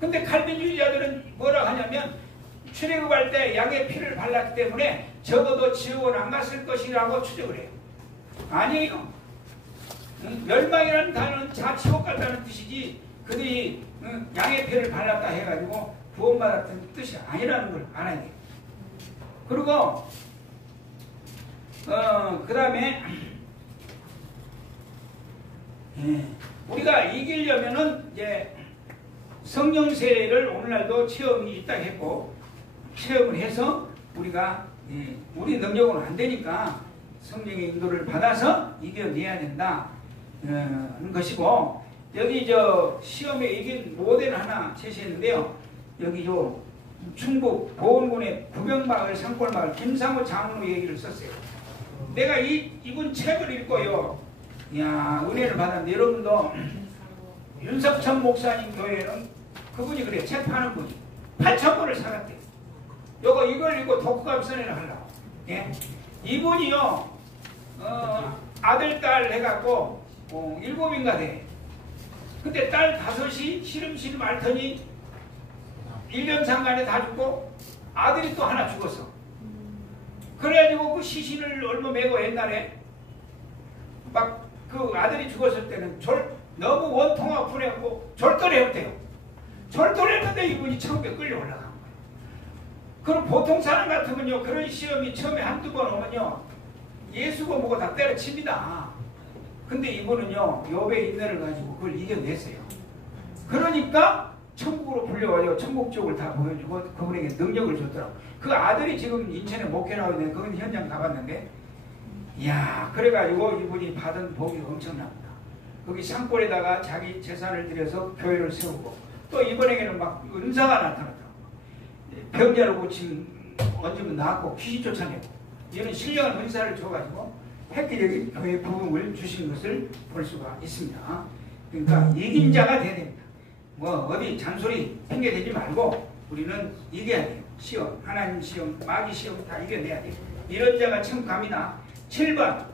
근데 칼빈주의자들은 뭐라 하냐면, 출애굽할 때 양의 피를 발랐기 때문에 적어도 지옥은 안 갔을 것이라고 추적을 해요. 아니에요. 멸망이라는 단어는 자 지옥 갔다는 뜻이지, 그들이 양의 피를 발랐다 해가지고 구원받았다는 뜻이 아니라는 걸 알아야 돼요. 그리고 그 다음에 우리가 이기려면은 이제 성령 세례를 오늘날도 체험이 있다 했고, 체험을 해서 우리가 우리 능력으로는 안 되니까 성령의 인도를 받아서 이겨내야 된다 하는 것이고, 여기 저 시험에 이긴 모델 하나 제시했는데요. 여기 요 충북 보은군의 구병마을 산골마을 김상호 장로 얘기를 썼어요. 내가 이분 책을 읽고요, 이야 은혜를 받았는데, 여러분도 윤석천 목사님 교회는 그분이 그래요. 책 파는 분이 8,000권을 사갔대요. 이걸 읽고 독후감 선언을 하려고. 예? 이분이요 아들 딸 해갖고 7인가 돼. 근데 딸 5이 시름시름 앓더니 1년 상간에 다 죽고 아들이 또 하나 죽었어. 그래가지고 그 시신을 얼마 메고 옛날에 막 그 아들이 죽었을 때는 너무 원통하고 분해갖고 절도를 했대요. 절도를 했는데 이분이 천국에 끌려 올라간 거예요. 그럼 보통 사람 같으면요, 그런 시험이 처음에 한두 번 오면요 예수고 뭐고 다 때려칩니다. 근데 이분은요 욥의 인내를 가지고 그걸 이겨냈어요. 그러니까 천국으로 불려와요. 천국 쪽을 다 보여주고 그분에게 능력을 줬더라고. 그 아들이 지금 인천에 목회를 하고 있는데, 그건 현장 가봤는데, 이야 그래가지고 이분이 받은 복이 엄청납니다. 거기 산골에다가 자기 재산을 들여서 교회를 세우고, 또 이번에는 막 은사가 나타났더라고. 병자를 고침 얹으면 나았고 귀신 쫓아내고, 이런 신령한 은사를 줘가지고 획기적인 교회 부흥을 주신 것을 볼 수가 있습니다. 그러니까 이긴 자가 돼야 됩니다. 뭐 어디 잔소리 핑계 대지 말고 우리는 이겨야 돼요. 시험, 하나님 시험, 마귀 시험 다 이겨내야 돼요. 이런 자가 천국 갑니다. 7번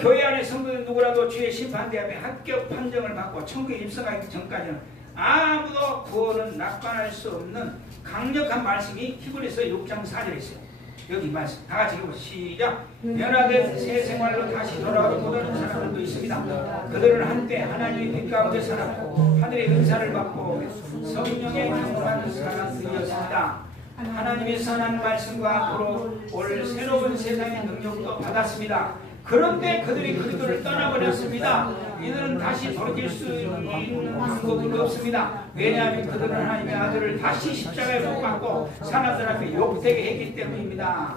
교회 안에 성도는 누구라도 주의 심판대함에 합격 판정을 받고 천국에 입성하기 전까지는 아무도 구원은 낙관할 수 없는 강력한 말씀이 히브리서 6장 4절에 있어요. 여기 말씀 다 같이 읽어보세요. 시작. 변화된 새 생활로 다시 돌아오기 못하는 사람들도 있습니다. 그들은 한때 하나님의 빛 가운데 살았고 하늘의 은사를 받고 성령의 경험한 사람들이었습니다. 하나님의 선한 말씀과 앞으로 올 새로운 세상의 능력도 받았습니다. 그런데 그들이 그리스도를 떠나버렸습니다. 이들은 다시 돌이킬 수 있는 방법은 없습니다. 왜냐하면 그들은 하나님의 아들을 다시 십자가에 못 박고 사람들 앞에 욕되게 했기 때문입니다.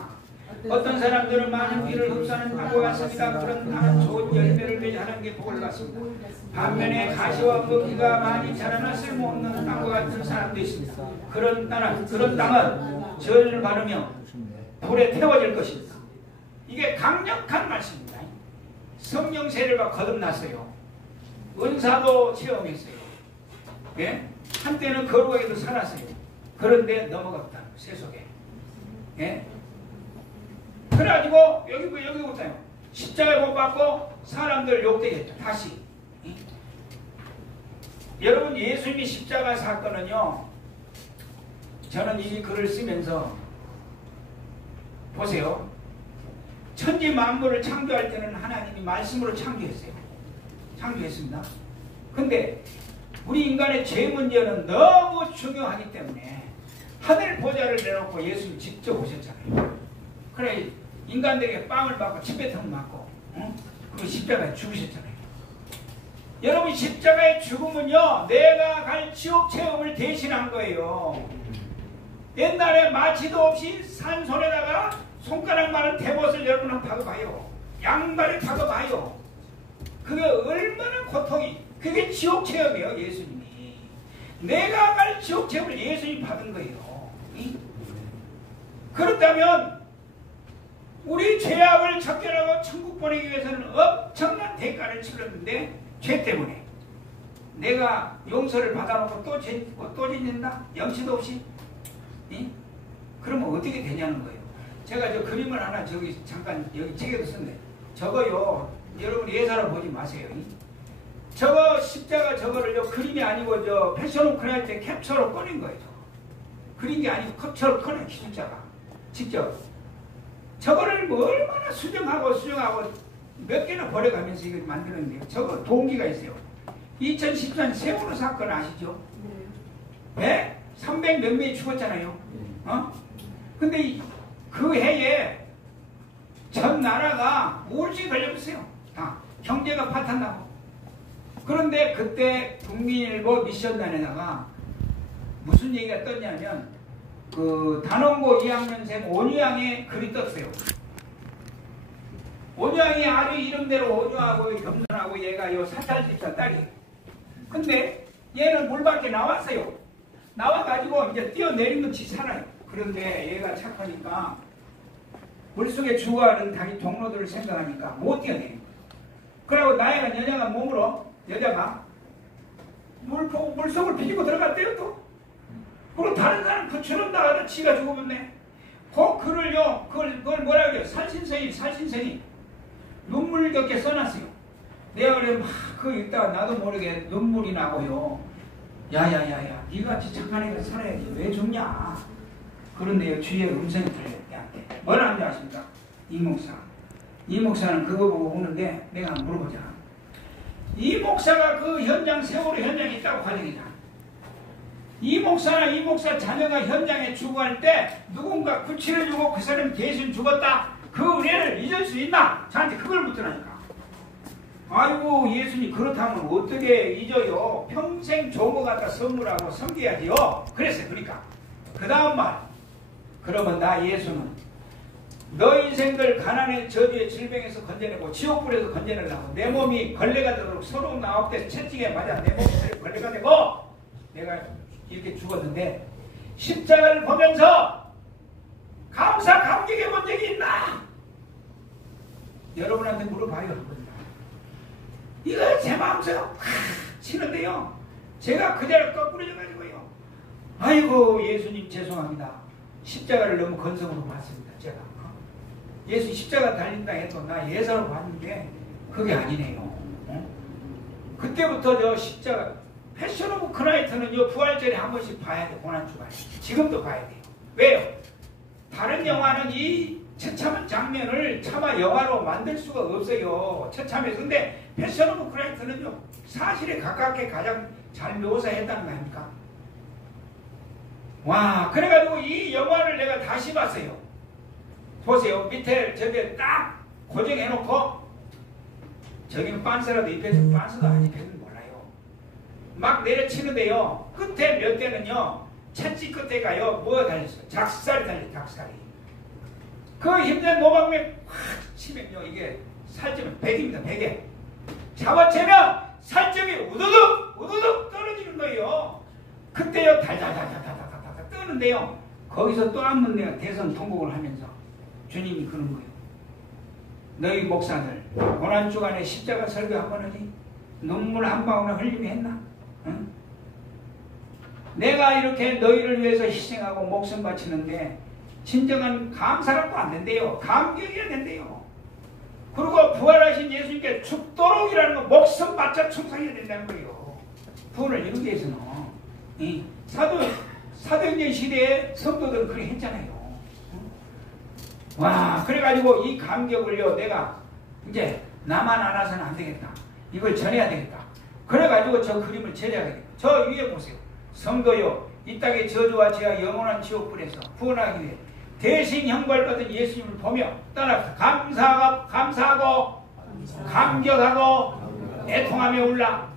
어떤 사람들은 많은 비를 흡수하는 나무가 같습니다. 그런 나는 좋은 열매를 맺어 하는 게 복을 받습니다. 반면에 가시와 먹이가 많이 자라나 쓸모없는 나무 같은 사람도 있습니다. 그런 땅은 절을 바르며 불에 태워질 것입니다. 이게 강력한 말씀입니다. 성령 세례가 거듭났어요. 은사도 체험했어요. 예? 한때는 거룩하게도 살았어요. 그런데 넘어갔다. 세속에. 예? 그래가지고 여기부터요. 십자가에 못 박고 사람들 욕되게 했죠. 다시. 예? 여러분 예수님이 십자가 사건은요. 저는 이 글을 쓰면서 보세요. 천지 만물을 창조할 때는 하나님이 말씀으로 창조했습니다. 근데 우리 인간의 죄 문제는 너무 중요하기 때문에 하늘 보좌를 내놓고 예수님 직접 오셨잖아요. 그래 인간들에게 빵을 받고 침뱉음을 맞고 그 십자가에 죽으셨잖아요. 여러분 십자가의 죽음은요 내가 갈 지옥 체험을 대신한 거예요. 옛날에 마취도 없이 산손에다가 손가락만한 대못을 여러분 한번 박아봐요. 양발을 박아봐요. 그게 얼마나 고통이. 그게 지옥 체험이에요. 예수님이. 내가 갈 지옥 체험을 예수님이 받은 거예요. 그렇다면 우리 죄악을 척결하고 천국 보내기 위해서는 엄청난 대가를 치렀는데 죄 때문에 내가 용서를 받아놓고 또 짓는다? 염치도 없이? 그러면 어떻게 되냐는 거예요. 제가 저 그림을 하나 저기 잠깐 여기 책에도 썼는데 저거요 여러분 예사로 보지 마세요. 저거 십자가 저거를 그림이 아니고 저 패션 오브 크라이트 때 캡처로 꺼낸 거예요. 저거. 그린 게 아니고 캡처로 꺼낸 십자가 직접 저거를 뭐 얼마나 수정하고 몇 개나 버려가면서 이걸 만드는데요. 저거 동기가 있어요. 2014년 세월호 사건 아시죠? 네? 300 몇 명이 죽었잖아요. 근데 그 해에 전 나라가 우울증이 걸렸어요. 다 경제가 파탄나고. 그런데 그때 국민일보 미션단에다가 무슨 얘기가 떴냐면 그 단원고 2학년생 온유양의 글이 떴어요. 온유양이 아주 이름대로 온유하고 겸손하고 얘가 요 사찰집사 딸이에요. 근데 얘는 물 밖에 나왔어요. 나와가지고 이제 뛰어내린 듯이 살아요. 그런데 얘가 착하니까 물속에 죽어가는 자기 동료들을 생각하니까 못 뛰어내린 거예요. 그러고 나이가 여자가 몸으로 여자가 물속을 비비고 들어갔대요 또. 그리고 다른 사람 그처럼 나가서 지가 죽어버렸네. 그 글을요 그걸 뭐라 그래요. 살신성이 눈물겹게 써놨어요. 내가 그래 막 그 있다가 나도 모르게 눈물이 나고요. 야야야야 니같이 착한 애가 살아야지 왜 죽냐. 그런데 주위에 음성이 들려요. 얘한테 뭐라 하는지 아십니까? 이 목사는 그거 보고 오는데 내가 한번 물어보자. 이 목사가 그 현장 세월호 현장에 있다고 가정이잖아. 이 목사나 이 목사 자녀가 현장에 죽어갈 때 누군가 구치를 주고 그 사람이 대신 죽었다. 그 은혜를 잊을 수 있나? 저한테 그걸 묻더라니까. 아이고 예수님 그렇다면 어떻게 잊어요? 평생 좋은 거 갖다 선물하고 섬겨야지요. 그랬어요. 그러니까 그 다음 말 그러면 나 예수는 너 인생들 가난의 저주의 질병에서 건져내고 지옥불에서 건져내려고 내 몸이 걸레가 되도록 서러운 나옵대 채찍에 맞아 내 몸이 걸레가 되고 내가 이렇게 죽었는데 십자가를 보면서 감사 감격해 본 적이 있나? 여러분한테 물어봐요. 이거 제 마음속에 치는데요. 제가 그대로 거꾸러져가지고요. 아이고 예수님 죄송합니다. 십자가를 너무 건성으로 봤습니다. 제가 예수 십자가 달린다 해도 나 예사로 봤는데 그게 아니네요. 그때부터 저 십자가 패션 오브 크라이트는요 부활절에 한 번씩 봐야 돼. 고난주간에 지금도 봐야 돼요. 왜요? 다른 영화는 이 처참한 장면을 차마 영화로 만들 수가 없어요. 처참해서. 근데 패션 오브 크라이트는요 사실에 가깝게 가장 잘 묘사했다는 거 아닙니까? 와 그래가지고 이 영화를 내가 다시 봤어요. 보세요. 밑에 저게 딱 고정해놓고 저기는 빤스라도 입혀서 빤스도 안 입혀서 몰라요. 막 내려치는데요. 끝에 몇 대는요 채찍 끝에 가요. 뭐가 달렸어요? 작살이 달려요. 작살이. 그 힘든 노방맥 확 치면요 이게 살점은 100입니다. 100에 잡아채면 살점이 우두둑 떨어지는 거예요. 그때요 달달달달달달달 뜨는데요. 거기서 또 한 번 내가 대선 통곡을 하면서 주님이 그런 거예요. 너희 목사들 고난주간에 십자가 설교 한번 하니 눈물 한 방울이나 흘리며 했나? 응? 내가 이렇게 너희를 위해서 희생하고 목숨 바치는데 진정한 감사라고 안 된대요. 감격이어야 된대요. 그리고 부활하신 예수님께 죽도록이라는 거 목숨 바쳐 충성해야 된다는 거예요. 구원을 이루기 위해서는. 이 사도행전 시대에 성도들은 그렇게 했잖아요. 와, 그래가지고 이 감격을요, 내가 이제 나만 알아서는 안 되겠다. 이걸 전해야 되겠다. 그래가지고 저 그림을 제작하겠다. 저 위에 보세요. 성도요, 이 땅의 저주와 죄와 영원한 지옥불에서 구원하기 위해 대신 형벌받은 예수님을 보며 따라서 감사하고 감격하고 애통하며 울라.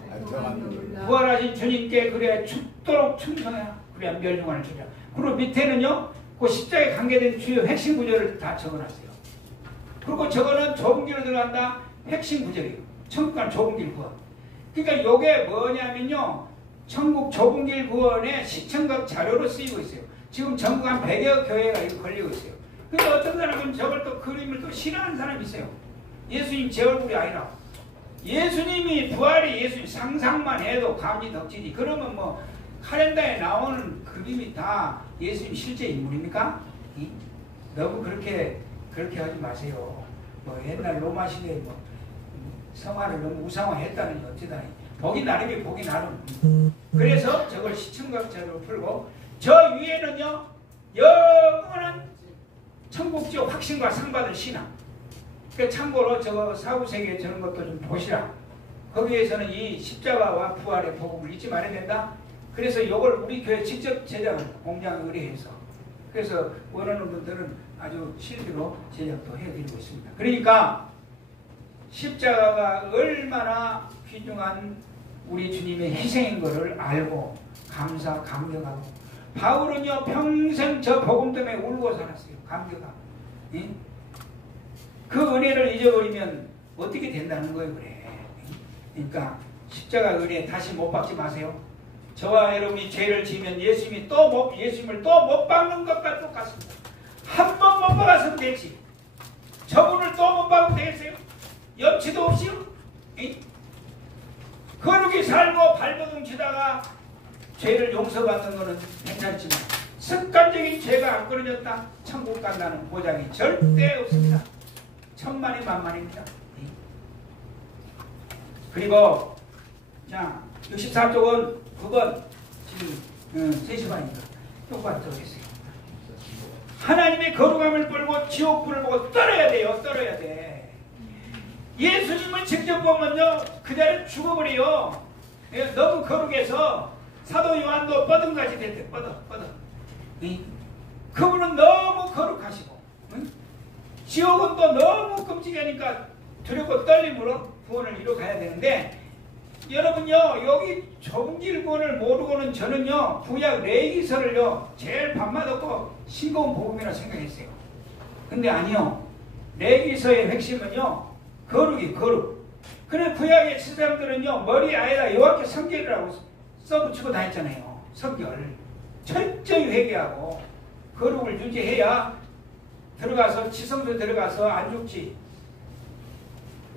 부활하신 주님께 그래야 죽도록 충성해야 그래야 멸류관을 주자. 그리고 밑에는요, 그 십자가에 관계된 주요 핵심 구절을 다 적어놨어요. 그리고 저거는 좁은 길로 들어간다 핵심 구절이에요. 천국간 좁은 길 구원. 그러니까 이게 뭐냐면요, 천국 좁은 길 구원의 시청각 자료로 쓰이고 있어요. 지금 전국 한 100여 교회가 이거 걸리고 있어요. 근데 어떤 사람은 저걸 또 그림을 또 싫어하는 사람이 있어요. 예수님 제 얼굴이 아니라. 예수님이 부활이 예수님 상상만 해도 감지 덕지지. 그러면 뭐 카렌더에 나오는 그림이 다 예수님 실제 인물입니까? 너무 그렇게 하지 마세요. 뭐 옛날 로마 시대에 뭐 성화를 너무 우상화했다니 어쩌다니. 보기 나름이 보기 나름. 그래서 저걸 시청각자로 풀고 저 위에는요, 영원한 천국지옥 확신과 상받을 신앙. 그 참고로 저거 사후세계에 저런 것도 좀 보시라. 거기에서는 이 십자가와 부활의 복음을 잊지 말아야 된다. 그래서 이걸 우리 교회 직접 제작을 공장 의뢰해서, 그래서 원하는 분들은 아주 실비로 제작도 해드리고 있습니다. 그러니까 십자가가 얼마나 귀중한 우리 주님의 희생인 것을 알고 감격하고, 바울은요 평생 저 복음 때문에 울고 살았어요. 감격하고. 예? 그 은혜를 잊어버리면 어떻게 된다는 거예요. 그래. 그러니까 십자가 은혜 다시 못 박지 마세요. 저와 여러분이 죄를 지면 예수님을 또 못 박는 것과 똑같습니다. 한 번 못 박았으면 되지. 저분을 또 못 박으면 되겠어요? 염치도 없이요? 예? 거룩히 살고 발버둥 치다가 죄를 용서받는 것은 괜찮지만 습관적인 죄가 안 끊어졌다, 천국 간다는 보장이 절대 없습니다. 천만이 만만입니다. 그리고 자 64쪽은 9번 지금 3시 반이니까 똑바로 적겠어요. 하나님의 거룩함을 끌고 지옥불을 보고 떨어야 돼요. 떨어야 돼. 예수님을 직접 보면요 그 자리에 죽어버려요. 너무 거룩해서 사도 요한도 뻐등같이 됐대. 뻐덕. 그분은 너무 거룩하시고, 응? 지옥은 또 너무 끔찍하니까 두렵고 떨림으로 구원을 이뤄가야 되는데, 여러분요 여기 좁은 길 구원을 모르고는 저는요 구약 레위기서를요 제일 밥맛 없고 싱거운 복음이라 생각했어요. 근데 아니요, 레위기서의 핵심은요 거룩. 그래 구약의 사람들은요 머리 아에다 여호와께 성결이라고 써붙이고 다녔잖아요. 성결 철저히 회개하고 거룩을 유지해야 들어가서 지성소에 들어가서 안 죽지.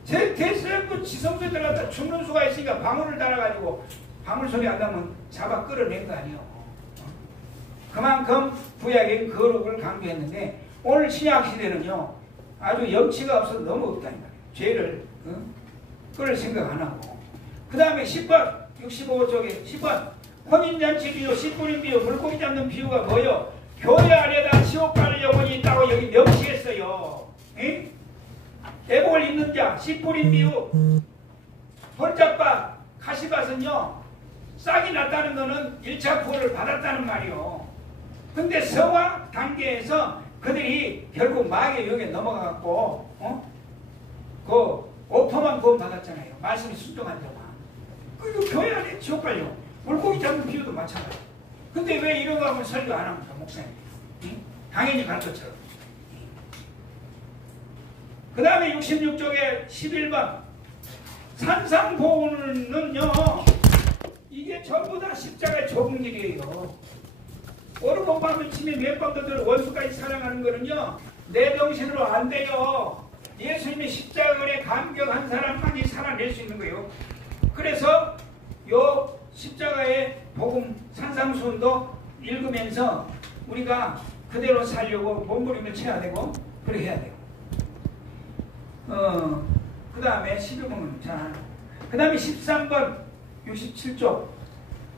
대수령도 지성소에 들어갔다 죽는 수가 있으니까 방울을 달아가지고 방울 소리 안 나면 잡아 끌어낸 거 아니에요. 그만큼 구약엔 거룩을 강조했는데 오늘 신약시대는요 아주 염치가 없어서 너무 없다니까. 죄를 끌을 생각 안 하고. 그 다음에 10번 65쪽에 10번 혼인잔치 비유, 씨뿌린 비유, 물고기 잡는 비유가 뭐요? 교회 안에다 지옥 가는 영혼이 있다고 여기 명시했어요. 에? 대복을 입는 자, 씨뿌린 비유, 벌잡밭, 가시밭은요 싹이 났다는 거는 1차 구원을 받았다는 말이요. 근데 서화 단계에서 그들이 결국 마귀의 영에 넘어가갖고 그 오퍼만 구원 받았잖아요. 말씀이 순종한 자만. 그리고 교회 안에 지옥 갈려. 물고기 잡는 비유도 마찬가지. 근데 왜 이런 거 하면 설교 안 합니까, 목사님? 응? 당연히 가르쳐처럼. 그 다음에 66쪽에 11번 산상보훈은요 이게 전부 다 십자가의 좁은 길이에요. 오르고 밤을 치며 몇 번도 원수까지 사랑하는 거는요 내 정신으로 안 돼요. 예수님의 십자가에 감격한 사람만이 살아낼 수 있는 거예요. 그래서 요 십자가의 복음 산상수훈도 읽으면서 우리가 그대로 살려고 몸부림을 쳐야 되고 그렇게 해야 돼요. 그 다음에 12번 자, 그 다음에 13번 67쪽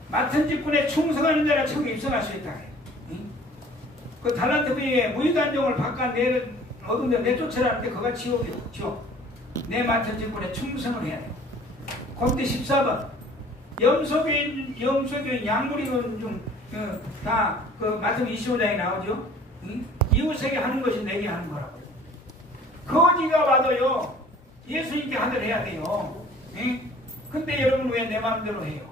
맡은 직분에 충성하는 자라 천국에 입성할 수 있다. 그 달란트 비에 무의단종을 바깥 얻은 데 내쫓으라는데 그가 지옥이요. 지옥. 내 맡은 직분에 충성을 해야 돼요. 그때 14번 염소교인 양무리는 다 그 마태복음 25장에 나오죠. 이웃에게 하는 것이 내게 하는 거라고. 거지가 와도요 예수님께 하늘 해야 돼요. 근데 여러분 왜 내 마음대로 해요?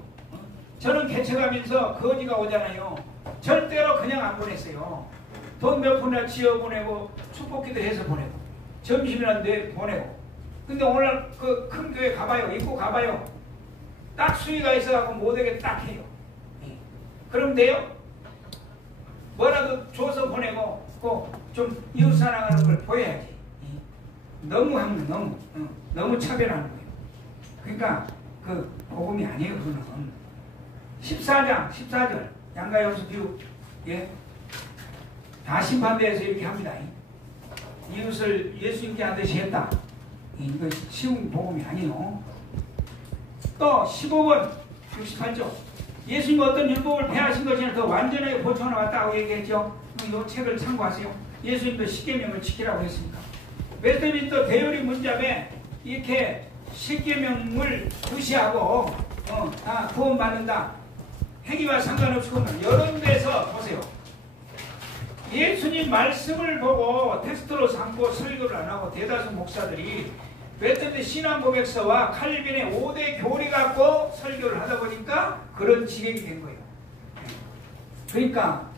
저는 개척하면서 거지가 오잖아요. 절대로 그냥 안 보냈어요. 돈 몇 푼이나 지어 보내고 축복기도 해서 보내고 점심이나 내 보내고. 근데 오늘 그 큰 교회 가봐요. 입고 가봐요. 딱 수위가 있어갖고 못하게 딱 해요. 그럼 돼요? 뭐라도 줘서 보내고 꼭 좀 이웃 사랑하는 걸 보여야지. 너무 하면 너무 차별하는 거예요. 그러니까 그 복음이 아니에요. 그거는 14장 14절 양가여수 비유 다 심판대에서 이렇게 합니다. 이웃을 예수님께 하듯이 했다. 이거 쉬운 복음이 아니에요. 또 15번 68조 예수님 어떤 율법을 폐하신 것이나 더 완전하게 보충하러 왔다고 얘기했죠. 이 책을 참고하세요. 예수님도 십계명을 지키라고 했습니다. 웨스트민스터 대요리 문답에 이렇게 십계명을 무시하고 다 구원받는다. 행위와 상관없이 여러 데서 보세요. 예수님 말씀을 보고 텍스트로 삼고 설교를 안 하고 대다수 목사들이 웨스트민스터 신앙고백서와 칼빈의 5대 교리 갖고 설교를 하다 보니까 그런 지경이 된 거예요. 그러니까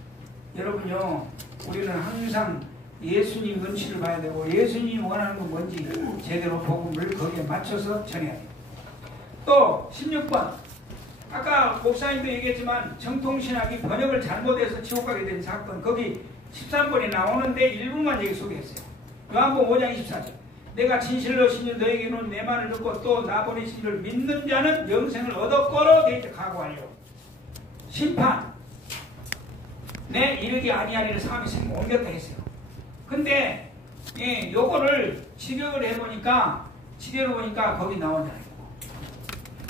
여러분요, 우리는 항상 예수님 눈치를 봐야 되고 예수님이 원하는 건 뭔지 제대로 복음을 거기에 맞춰서 전해야 돼요. 또 16번 아까 목사님도 얘기했지만 정통신학이 번역을 잘못해서 지옥 가게 된 사건 거기 13번이 나오는데 일부만 여기 소개했어요. 요한복음 5장 24절 내가 진실로 신이 너에게 이룬 내 말을 듣고 또 나 보내신 이를 믿는 자는 영생을 얻었고로 되어 있다. 각오하려. 심판 내 이르기 아니하리를 사람이 생각 옮겼다 했어요. 근데 요거를 직역을 해보니까 거기 나오잖아요.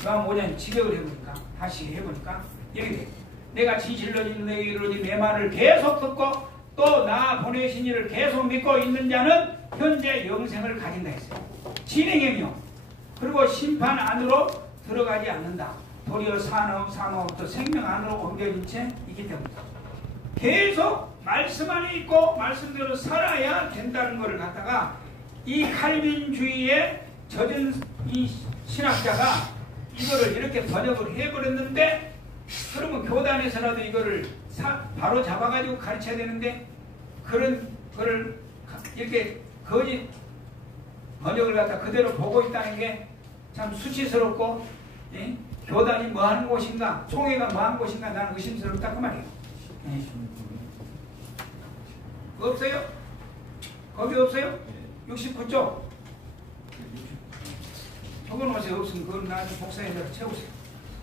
요한 5장 직역을 해보니까 다시 해보니까 여기 돼. 내가 진실로 신이 너에게 이루어진 내 말을 계속 듣고 또 나 보내신 이를 계속 믿고 있는 자는 현재 영생을 가진다 했어요. 진행행위요. 그리고 심판 안으로 들어가지 않는다. 도리어 사망부터 생명 안으로 옮겨진 채 있기 때문이다. 계속 말씀 안에 있고 말씀대로 살아야 된다는 것을 갖다가 이 칼빈주의에 젖은 이 신학자가 이거를 이렇게 번역을 해버렸는데 그러면 교단에서라도 이거를 바로 잡아가지고 가르쳐야 되는데 그런 거를 이렇게 거짓 번역을 갖다 그대로 보고 있다는 게 참 수치스럽고 교단이 뭐 하는 곳인가 총회가 뭐 하는 곳인가 나는 의심스럽다 그 말이에요. 없어요? 거기 없어요? 69쪽 적어놓으세요. 없으면 그건 나한테 복사해서 채우세요.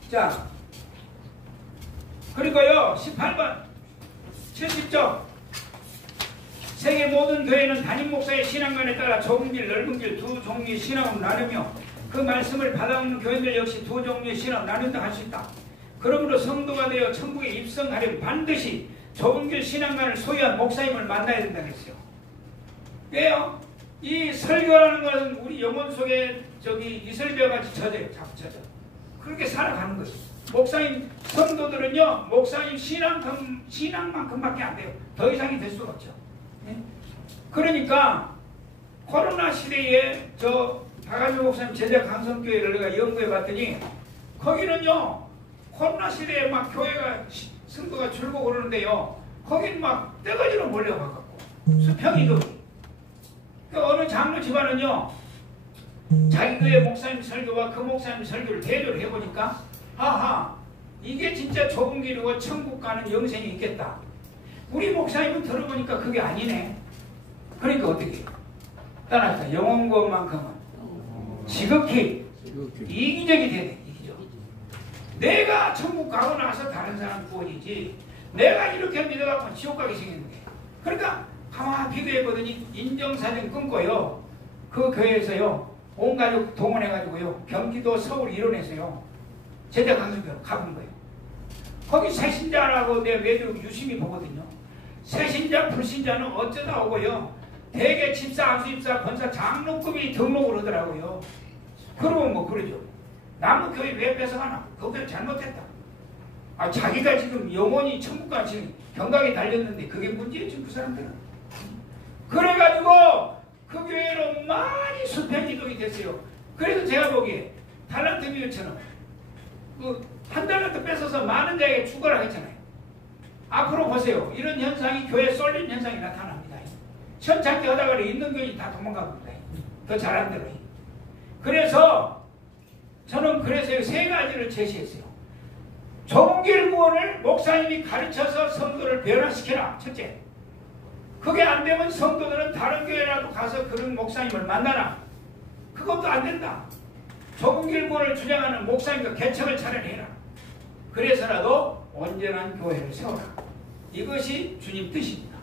자 그리고요 18번 70쪽 세계 모든 교회는 담임 목사의 신앙관에 따라 좁은 길 넓은 길 두 종류의 신앙을 나누며 그 말씀을 받아오는 교인들 역시 두 종류의 신앙을 나눈다 할 수 있다. 그러므로 성도가 되어 천국에 입성하려면 반드시 좁은 길 신앙관을 소유한 목사님을 만나야 된다고 했어요. 왜요? 이 설교라는 것은 우리 영혼 속에 이슬비와 같이 젖어요. 자꾸 젖어. 그렇게 살아가는 거예요. 목사님, 성도들은요, 목사님 신앙만큼밖에 안 돼요. 더 이상이 될 수가 없죠. 그러니까 코로나 시대에 박한주 목사님 제자 강성교회를 내가 연구해 봤더니 거기는요 코로나 시대에 막 교회가 성도가 줄고 그러는데요 거기는 막 떼거지로 몰려가고 수평이도 그 어느 장로 집안은요 자기 교회 목사님 설교와 그 목사님 설교를 대조를 해보니까 하하 이게 진짜 좁은 길이고 천국 가는 영생이 있겠다. 우리 목사님은 들어보니까 그게 아니네. 그러니까 어떻게 떠났다. 영원 것만큼은 지극히 이기적이 돼야 돼. 이기적. 내가 천국 가고 나서 다른 사람 구원이지 내가 이렇게 믿어갖고 지옥 가게 생겼는데. 그러니까 가만히 비교해보더니 인정사정 끊고요. 그 교회에서요. 온 가족 동원해가지고요. 경기도 서울 이론에서요. 제대 강수교로 가본 거예요. 거기 새신자라고 내 매주 유심히 보거든요. 새신자, 불신자는 어쩌다 오고요. 대개 집사, 안수집사, 권사, 장로급이 등록을 하더라고요. 그러면 뭐 그러죠. 남의 교회 왜 뺏어가나? 그 교회 잘못했다. 아, 자기가 지금 영원히 천국과 지금 경각에 달렸는데 그게 문제예요, 지금 그 사람들은. 그래가지고 그 교회로 많이 수평이동이 됐어요. 그래서 제가 보기에 달란트 미우처럼 한 달란트 뺏어서 많은 자에게 주거라 했잖아요. 앞으로 보세요. 이런 현상이 교회에 쏠린 현상이 나타납니다. 천착기 하다가 있는 교인이 다 도망갑니다. 더 잘한 대로. 그래서 저는 그래서 세 가지를 제시했어요. 종길 구원을 목사님이 가르쳐서 성도를 변화시켜라. 첫째. 그게 안 되면 성도들은 다른 교회라도 가서 그런 목사님을 만나라. 그것도 안 된다. 종길 구원을 주장하는 목사님과 개척을 차려내라. 그래서라도 온전한 교회를 세워라. 이것이 주님 뜻입니다.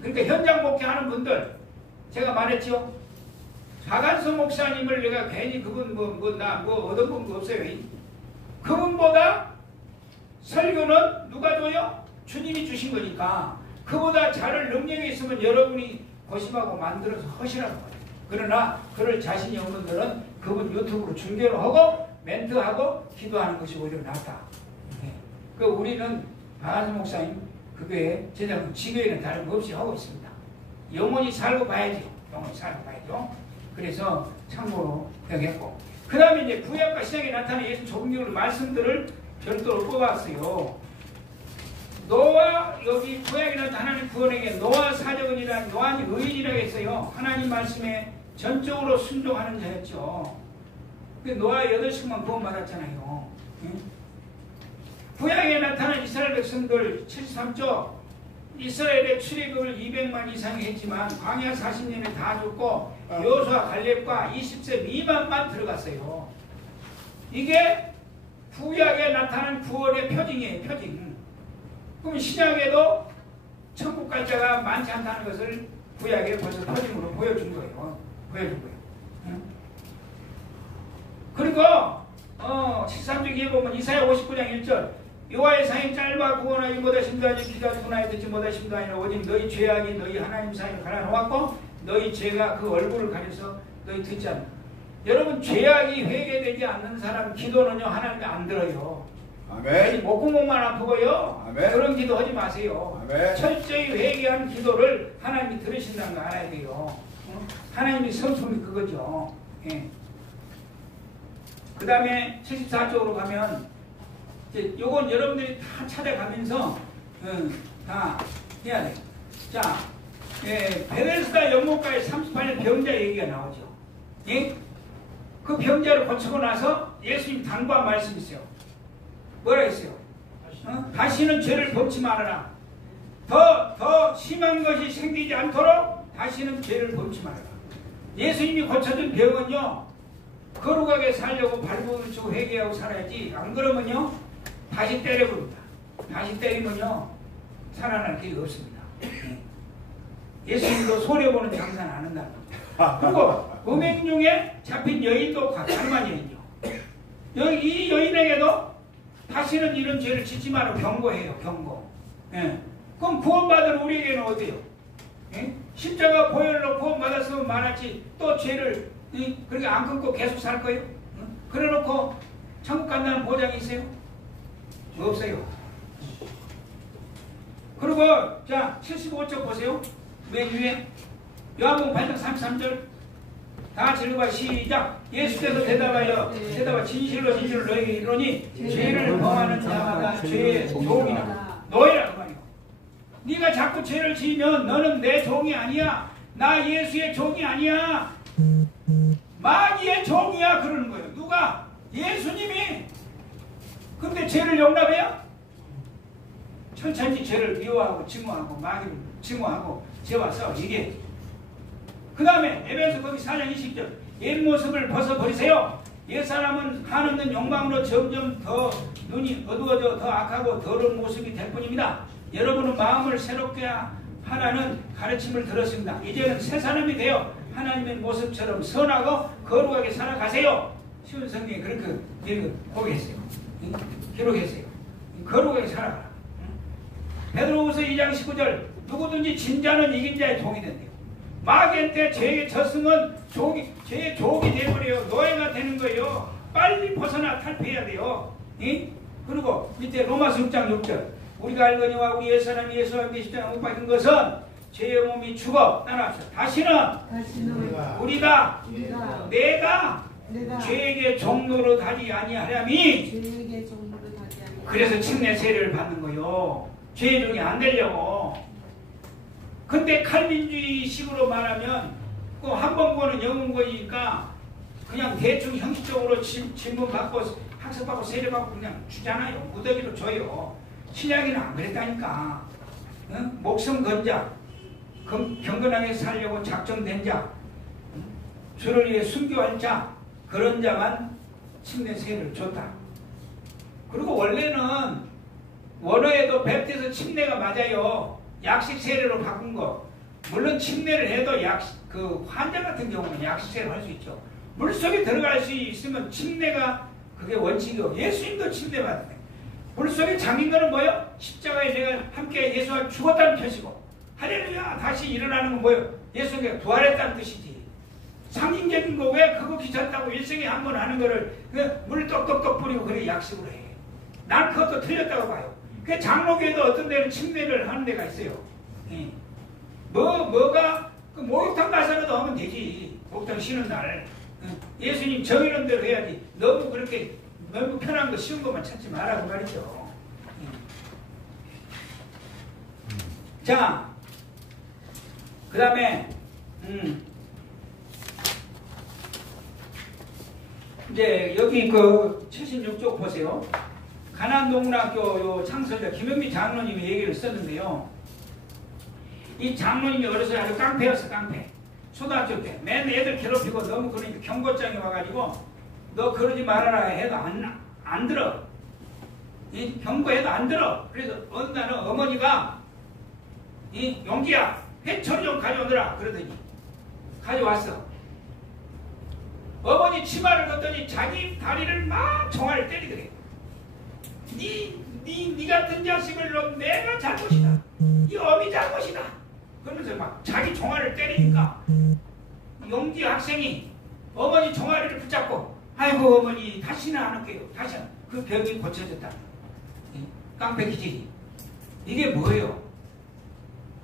그러니까 현장 목회하는 분들 제가 말했죠. 박한수 목사님을 내가 괜히 그분 얻어본 거 없어요. 그분보다 설교는 누가 줘요? 주님이 주신 거니까 그보다 잘할 능력이 있으면 여러분이 고심하고 만들어서 하시라고 해요. 그러나 그럴 자신이 없는 분들은 그분 유튜브로 중계로 하고 멘트하고 기도하는 것이 오히려 낫다. 그 우리는 박한수 목사님 그 교회 제자분 지교회는 다른 거 없이 하고 있습니다. 영원히 살고 봐야죠. 영원히 살고 봐야죠. 그래서 참고로 되겠고 그 다음에 이제 구약과 신약에 나타난 예수 종교의 말씀들을 별도로 뽑았어요. 노아 여기 구약에 나타나는 구원에게 노아 사적은이란 노아니 의인이라고 했어요. 하나님 말씀에 전적으로 순종하는 자였죠. 그 노아 8식만 구원받았잖아요. 구약에 나타난 이스라엘 백성들 73조 이스라엘의 출애굽을 200만 이상이 했지만 광야 40년에 다 죽고 여호수아 갈렙과 20세 미만만 들어갔어요. 이게 구약에 나타난 구원의 표징이에요. 표징. 그럼 신약에도 천국 갈 자가 많지 않다는 것을 구약에 벌써 표징으로 보여준 거예요. 보여준 거예요. 그리고 13쪽에 보면 이사야 59장 1절 여호와의 사인 짧아 구원하지 못하심도 아니요 귀가 둔하여 듣지 못하심도 아니라 오직 너희 죄악이 너희 하나님 사이를 갈라놓았고 너희 죄가 그 얼굴을 가려서 너희 듣지 않는다. 여러분 죄악이 회개되지 않는 사람 기도는요 하나님이 안 들어요. 아멘. 목구멍만 아프고요. 아멘. 그런 기도 하지 마세요. 아멘. 철저히 회개한 기도를 하나님이 들으신다는 거 알아야 돼요. 하나님이 성품이 그거죠. 예. 그 다음에 74쪽으로 가면 이제 요건 여러분들이 다 찾아가면서 다 해야 돼요. 자, 베데스다 연못가에 38년 병자 얘기가 나오죠. 예? 그 병자를 고치고 나서 예수님 당부한 말씀이 있어요. 뭐라 했어요? 다시는 죄를 범치 말아라. 더 심한 것이 생기지 않도록 다시는 죄를 범치 말아라. 예수님이 고쳐준 병은요 거룩하게 살려고 발버둥을 치고 회개하고 살아야지 안 그러면요 다시 때려버립니다. 다시 때리면요 살아날 길이 없습니다. 예수님도 소려보는 장사는 안 한다. 그리고 음행 중에 잡힌 여인도 가난한 여인이요. 이 여인에게도 다시는 이런 죄를 짓지 마라 경고해요. 경고. 예. 그럼 구원받은 우리에게는 어때요? 예? 십자가 보혈로 구원받았으면 말하지 또 죄를 그렇게 안 끊고 계속 살 거예요? 그래놓고 천국 간다는 보장이 있어요? 없어요. 그리고 자 75쪽 보세요. 맨 위에 요한복음 8장 33절 다 같이 읽어봐. 시작. 예수께서 대답하여 진실로 너희에게 이르노니 죄를 범하는 자마다 죄의 종이라 너희라 그 말이요. 네가 자꾸 죄를 지으면 너는 내 종이 아니야. 나 예수의 종이 아니야. 마귀의 종이야 그러는 거예요. 누가? 예수님이. 근데 죄를 용납해요? 천천히 죄를 미워하고 증오하고 마귀를 증오하고 죄와 싸워. 이게 그 다음에 에베소 거기 4장 20절 옛 모습을 벗어버리세요. 옛사람은 한없는 욕망으로 점점 더 눈이 어두워져 더 악하고 더러운 모습이 될 뿐입니다. 여러분은 마음을 새롭게 하라는 가르침을 들었습니다. 이제는 새 사람이 되어 하나님의 모습처럼 선하고 거룩하게 살아가세요. 쉬운 성경에 그렇게 보겠어요. 기록했어요. 거룩하게 살아가라. 베드로후서 2장 19절 누구든지 진 자는 이긴 자에 동이 된대요. 마귀한테 죄에 졌으면 죄의 족이 되어버려요. 노예가 되는 거예요. 빨리 벗어나 탈피해야 돼요. 그리고 밑에 로마서 6장 6절 우리가 알거니와 우리 옛사람이 예수와 함께 십자가에 못 박힌 것은 죄의 몸이 죽어 따라합시다. 다시는 우리가 내가 죄에게 종로로 가지 아니하려니 그래서 침례 세례를 받는 거요. 죄의 종이 안 되려고. 근데 칼빈주의식으로 말하면 한 번 보는 영웅거니까 그냥 대충 형식적으로 질문받고 학습받고 세례받고 그냥 주잖아요. 무더기로 줘요. 신약에는 안 그랬다니까. 목숨 건 자, 경건하게 살려고 작정된 자, 주를 위해 순교할 자, 그런 자만 침례 세례를 줬다. 그리고 원래는 원어에도 뱉어서 침례가 맞아요. 약식 세례로 바꾼 거. 물론 침례를 해도 환자 같은 경우는 약식 세례를 할 수 있죠. 물속에 들어갈 수 있으면 침례가 그게 원칙이고 예수님도 침례 받았네. 물속에 잠긴 거는 뭐예요? 십자가에 내가 함께 예수와 죽었다는 뜻이고 할렐루야 다시 일어나는 건 뭐예요? 예수가 부활했다는 뜻이지. 상징적인 거 왜 그거 귀찮다고 일생에 한 번 하는 거를 물 똑똑똑 뿌리고 그래 약식으로 해. 난 그것도 틀렸다고 봐요. 그 장로교에도 어떤 데는 침례를 하는 데가 있어요. 뭐가 그 목욕탕 가서라도 하면 되지. 목욕탕 쉬는 날. 예수님 정해놓은 대로 해야지. 너무 그렇게 너무 편한 거 쉬운 것만 찾지 말라고 말이죠. 자, 그 다음에 이제 여기 그 76쪽 보세요. 가난동문학교 요 창설자 김영미 장로님이 얘기를 썼는데요. 이 장로님이 어렸을 때 아주 깡패였어. 깡패. 초등학교 때 맨 애들 괴롭히고 너무 그러니까 경고장이 와가지고 너 그러지 말아라 해도 안 들어. 이 경고해도 안 들어. 그래서 어느 날은 어머니가 이 용기야 회초리 좀 가져오느라 그러더니 가져왔어. 어머니 치마를 걷더니 자기 다리를 막 총알을 때리더래. 니 같은 자식을 놓은 내가 잘못이다. 이 어미 잘못이다. 그러면서 막 자기 종아리를 때리니까 용기 학생이 어머니 종아리를 붙잡고 아이고 어머니 다시는 안 할게요. 다시는. 그 병이 고쳐졌다. 깡패 기질이. 이게 뭐예요?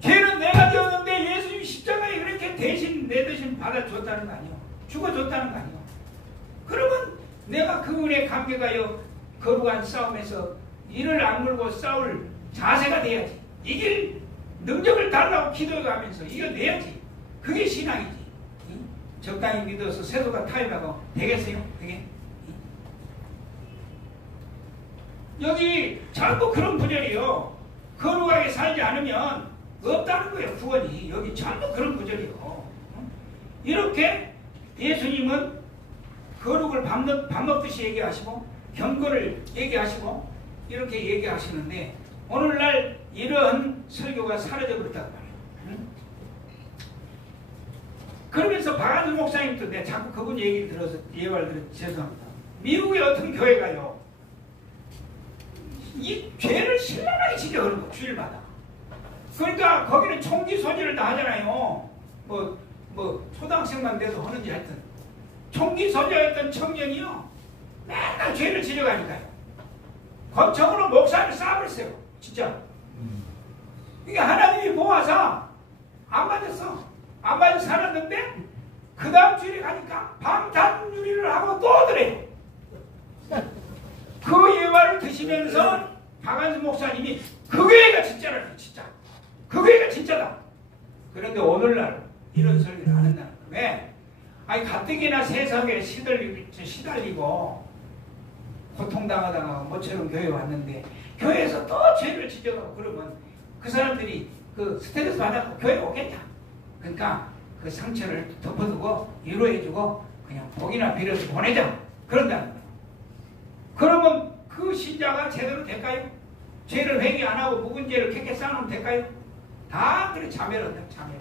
죄는 내가 지었는데 예수님이 십자가에 그렇게 대신 내 대신 받아줬다는 거 아니에요. 죽어줬다는 거 아니에요. 그러면 내가 그분의 관계가요 거룩한 싸움에서 이를 악물고 싸울 자세가 돼야지. 이길 능력을 달라고 기도하면서 이겨내야지. 그게 신앙이지. 적당히 믿어서 세도가 타협하고 되겠어요? 되게? 여기 전부 그런 구절이요. 거룩하게 살지 않으면 없다는 거예요. 구원이. 여기 전부 그런 구절이요. 이렇게 예수님은 거룩을 밥 먹듯이 얘기하시고 경고를 얘기하시고 이렇게 얘기하시는데 오늘날 이런 설교가 사라져버렸단 말이에요. 그러면서 박한수 목사님도 내가 자꾸 그분 얘기를 들어서 예화를 들어서 죄송합니다. 미국의 어떤 교회가요 이 죄를 신랄하게 지져 그런 거 주일마다. 그러니까 거기는 총기 소지를 다 하잖아요. 뭐 초등학생만 돼도 하는지 하여튼 총기 소지했던 청년이요 맨날 죄를 지져가니까요. 권총으로 목사를 쏴버렸어요. 진짜. 이게 하나님이 모아서 안 맞았어. 안 맞아서 살았는데 그 다음 주일에 가니까 방탄유리를 하고 또 오더래요. 그 예화를 드시면서 박한수 목사님이 그 교회가 진짜라는 진짜. 그 교회가 진짜다. 그런데 오늘날 이런 설교를 안 한다는 거예요. 왜? 아니 가뜩이나 세상에 시달리고 고통당하다가 모처럼 교회 왔는데 교회에서 또 죄를 지져가고 그러면 그 사람들이 그 스트레스 받아서 교회 오겠냐. 그러니까 그 상처를 덮어두고 위로해주고 그냥 복이나 빌어서 보내자. 그런다는 거예요. 그러면 그 신자가 제대로 될까요? 죄를 회개 안 하고 묵은 죄를 캐캐 쌓아놓으면 될까요? 다 그래 자멸한다. 자멸.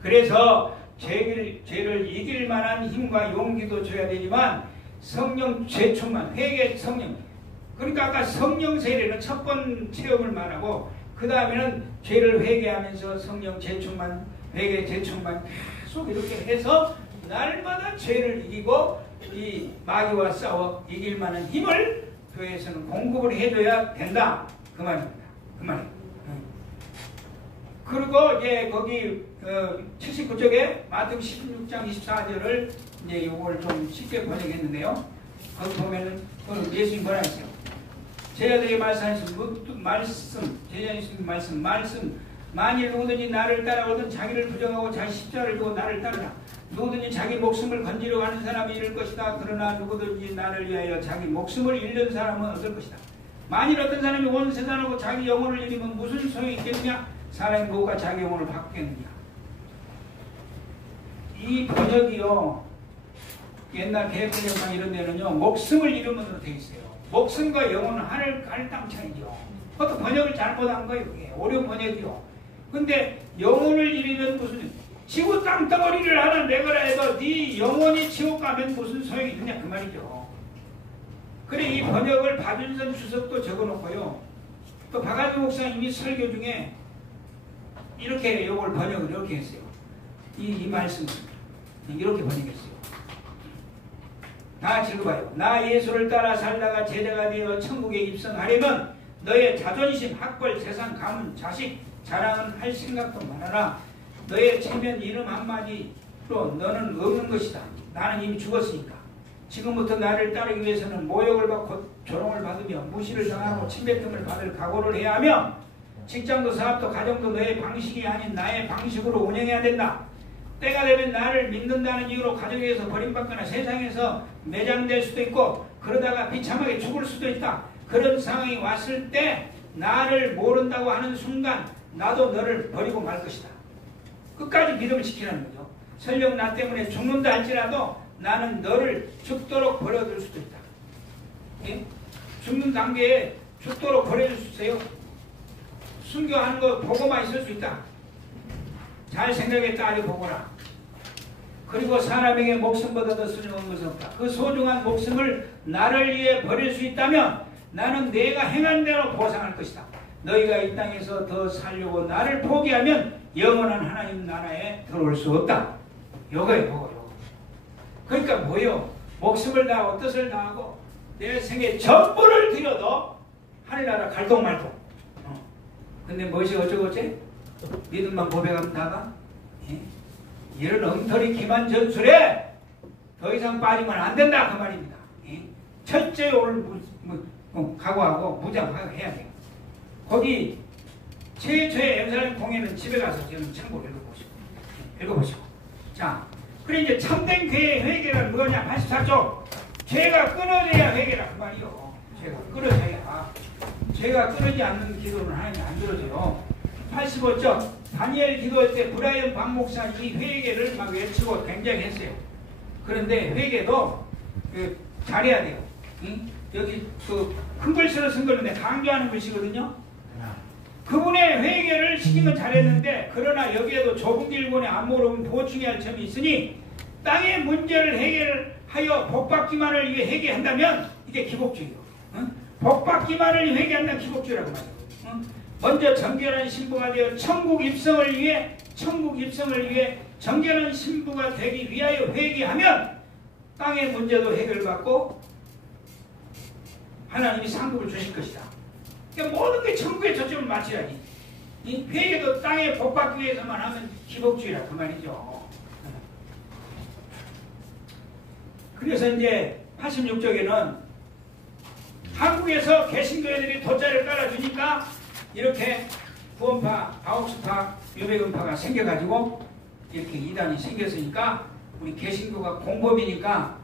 그래서 죄를 이길 만한 힘과 용기도 줘야 되지만 성령 죄충만 회개 성령. 그러니까 아까 성령 세례는 첫 번 체험을 말하고 그 다음에는 죄를 회개하면서 성령 죄충만 회개 죄충만 계속 이렇게 해서 날마다 죄를 이기고 이 마귀와 싸워 이길 만한 힘을 교회에서는 공급을 해줘야 된다. 그 말입니다. 그 말입니다. 그리고 이제 거기 79쪽에 마태복음 16장 24절을 이제 요걸 좀 쉽게 번역했는데요. 거기 보면은 예수님 뭐라 했어요? 제자들이 말씀 만일 누구든지 나를 따라오든 자기를 부정하고 자기 십자가를 두고 나를 따르라. 누구든지 자기 목숨을 건지려 하는 사람이 잃을 것이다. 그러나 누구든지 나를 위하여 자기 목숨을 잃는 사람은 얻을 것이다. 만일 어떤 사람이 온 세상하고 자기 영혼을 잃으면 무슨 소용이 있겠느냐? 사람이 뭐가 자기 영혼을 바꾸겠느냐? 이 번역이요, 옛날 개혁번역만 이런 데는요, 목숨을 잃으면으로 되어 있어요. 목숨과 영혼은 하늘 땅 차이죠. 그것도 번역을 잘못한 거예요. 이게 어려운 번역이요. 근데 영혼을 잃으면 무슨 지구 땅덩어리를 하나 내거라 해도 네 영혼이 지옥 가면 무슨 소용이 있느냐 그 말이죠. 그래 이 번역을 박윤선 주석도 적어놓고요. 또 박아주 목사님이 설교 중에 이렇게 요걸 번역을 이렇게 했어요. 이 말씀을 이렇게 번역했어요. 다 읽어봐요. 나 예수를 따라 살다가 제자가 되어 천국에 입성하려면 너의 자존심, 학벌, 재산, 가문, 자식, 자랑은 할 생각도 말아라. 너의 체면 이름 한마디로 너는 없는 것이다. 나는 이미 죽었으니까. 지금부터 나를 따르기 위해서는 모욕을 받고 조롱을 받으며 무시를 당하고 침뱉음을 받을 각오를 해야 하며 직장도 사업도 가정도 너의 방식이 아닌 나의 방식으로 운영해야 된다. 때가 되면 나를 믿는다는 이유로 가정에서 버림받거나 세상에서 매장될 수도 있고 그러다가 비참하게 죽을 수도 있다. 그런 상황이 왔을 때 나를 모른다고 하는 순간 나도 너를 버리고 말 것이다. 끝까지 믿음을 지키라는 거죠. 설령 나 때문에 죽는다 할지라도 나는 너를 죽도록 버려둘 수도 있다. 예? 죽는 단계에 죽도록 버려줄 수 있어요. 순교하는 거 보고만 있을 수 있다. 잘 생각해 따져보거라. 그리고 사람에게 목숨보다 더 소중한 것은 없다. 그 소중한 목숨을 나를 위해 버릴 수 있다면 나는 내가 행한 대로 보상할 것이다. 너희가 이 땅에서 더 살려고 나를 포기하면 영원한 하나님 나라에 들어올 수 없다. 요거예요. 요거. 그러니까 뭐요? 목숨을 다하고 뜻을 다하고 내 생에 전부를 들여도 하늘나라 갈동말동. 근데 무엇이 어쩌고저쩌? 믿음만 고백하면 다가? 예? 이런 엉터리 기만 전술에 더 이상 빠지면 안 된다 그 말입니다. 예? 철저히 오늘 각오하고 무장하고 해야 돼요. 거기 최초의 예루살렘 공예는 집에 가서 저는 참고로 읽어보시고. 자, 그래 이제 참된 괴의 회개란 뭐냐? 84쪽. 죄가 끊어져야 회개라 그 말이요. 죄가 끊어져야. 죄가 끊어지지 않는 기도는 하나님 안 들어줘요. 85쪽. 다니엘 기도할 때 브라이언 박 목사 이 회개를 막 외치고 굉장히 했어요. 그런데 회개도 잘해야 돼요. 응? 여기 큰 글씨로 쓴 거는데 강조하는 글씨거든요. 그분의 회개를 시킨 건 잘했는데 그러나 여기에도 좁은 길본에 안 모르면 보충해야 할 점이 있으니 땅의 문제를 해결하여 복받기만을 위해 회개한다면 이게 기복주의요. 응? 복받기만을 회개한다면 기복주의라고 말해요. 응? 먼저 정결한 신부가 되어 천국 입성을 위해 정결한 신부가 되기 위하여 회개하면 땅의 문제도 해결받고 하나님이 상급을 주실 것이다. 그러니까 모든 게 천국에 초점을 맞춰야지. 이 회개도 땅에 복받기 위해서만 하면 기복주의라 그 말이죠. 그래서 이제 86쪽에는 한국에서 개신교회들이 돗자리를 깔아주니까 이렇게 구원파, 가옥수파, 유배금파가 생겨가지고 이렇게 이단이 생겼으니까 우리 개신교가 공범이니까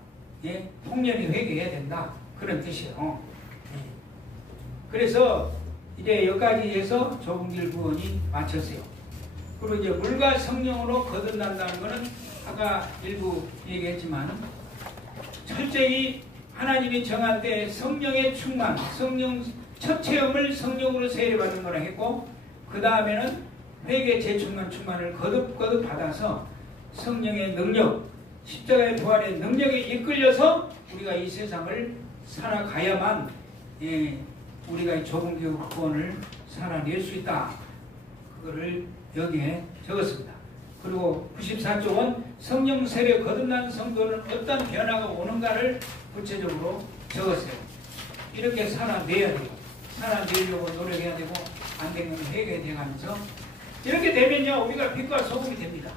예, 통렬히 회개해야 된다. 그런 뜻이에요. 그래서 이제 여기까지 해서 좁은 길 구원이 마쳤어요. 그리고 이제 물과 성령으로 거듭난다는 것은 아까 일부 얘기했지만 철저히 하나님이 정한 때 성령의 충만, 성령 첫 체험을 성령으로 세례받는 거라 했고 그 다음에는 회개 재충만 충만을 거듭 받아서 성령의 능력, 십자가의 부활의 능력에 이끌려서 우리가 이 세상을 살아가야만 우리가 이 좁은 구원을 살아낼 수 있다. 그거를 여기에 적었습니다. 그리고 94쪽은 성령 세례 거듭난 성도는 어떤 변화가 오는가를 구체적으로 적었어요. 이렇게 살아내야 되고 살아내려고 노력해야 되고 안 되면 회개돼가면서 이렇게 되면요 우리가 빛과 소금이 됩니다.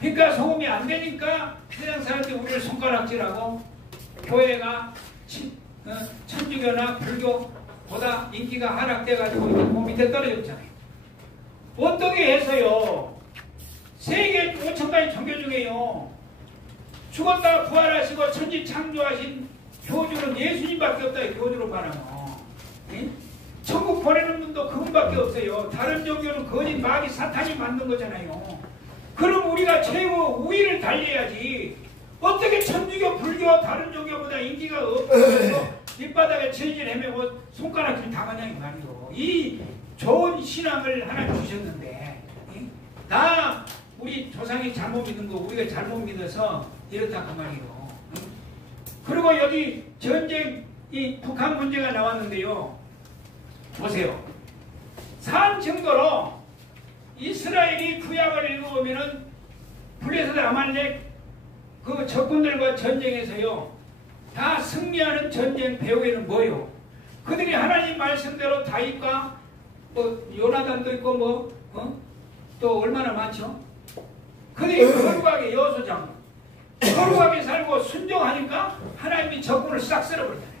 빛과 소금이 안 되니까 세상 사람들이 우리를 손가락질하고 교회가 천주교나 불교보다 인기가 하락돼가지고 그 밑에 떨어졌잖아요. 어떻게 해서요 세계 5천가지 종교 중에요 죽었다가 부활하시고 천지 창조하신 교주는 예수님밖에 없다. 교주로 말하면 천국 보내는 분도 그분밖에 없어요. 다른 종교는 거짓 마귀 사탄이 만든 거잖아요. 그럼 우리가 최고 우위를 달려야지. 어떻게 천주교 불교 다른 종교보다 인기가 없어서 밑바닥에 질질 헤매고 손가락질 당하냐 이 말이요. 이 좋은 신앙을 하나 주셨는데 다 우리 조상이 잘못 믿은 거 우리가 잘못 믿어서 이렇다 그 말이요. 그리고 여기 전쟁 이 북한 문제가 나왔는데요. 보세요. 산 증거로 이스라엘이 구약을 읽어보면은 블레셋 아말렉 그 적군들과 전쟁에서요 다 승리하는 전쟁 배후에는 뭐요? 그들이 하나님 말씀대로 다윗과 뭐 요나단도 있고 또 얼마나 많죠? 그들이 거룩하게 여호수아장 거룩하게 살고 순종하니까 하나님이 적군을 싹 쓸어버리잖아요.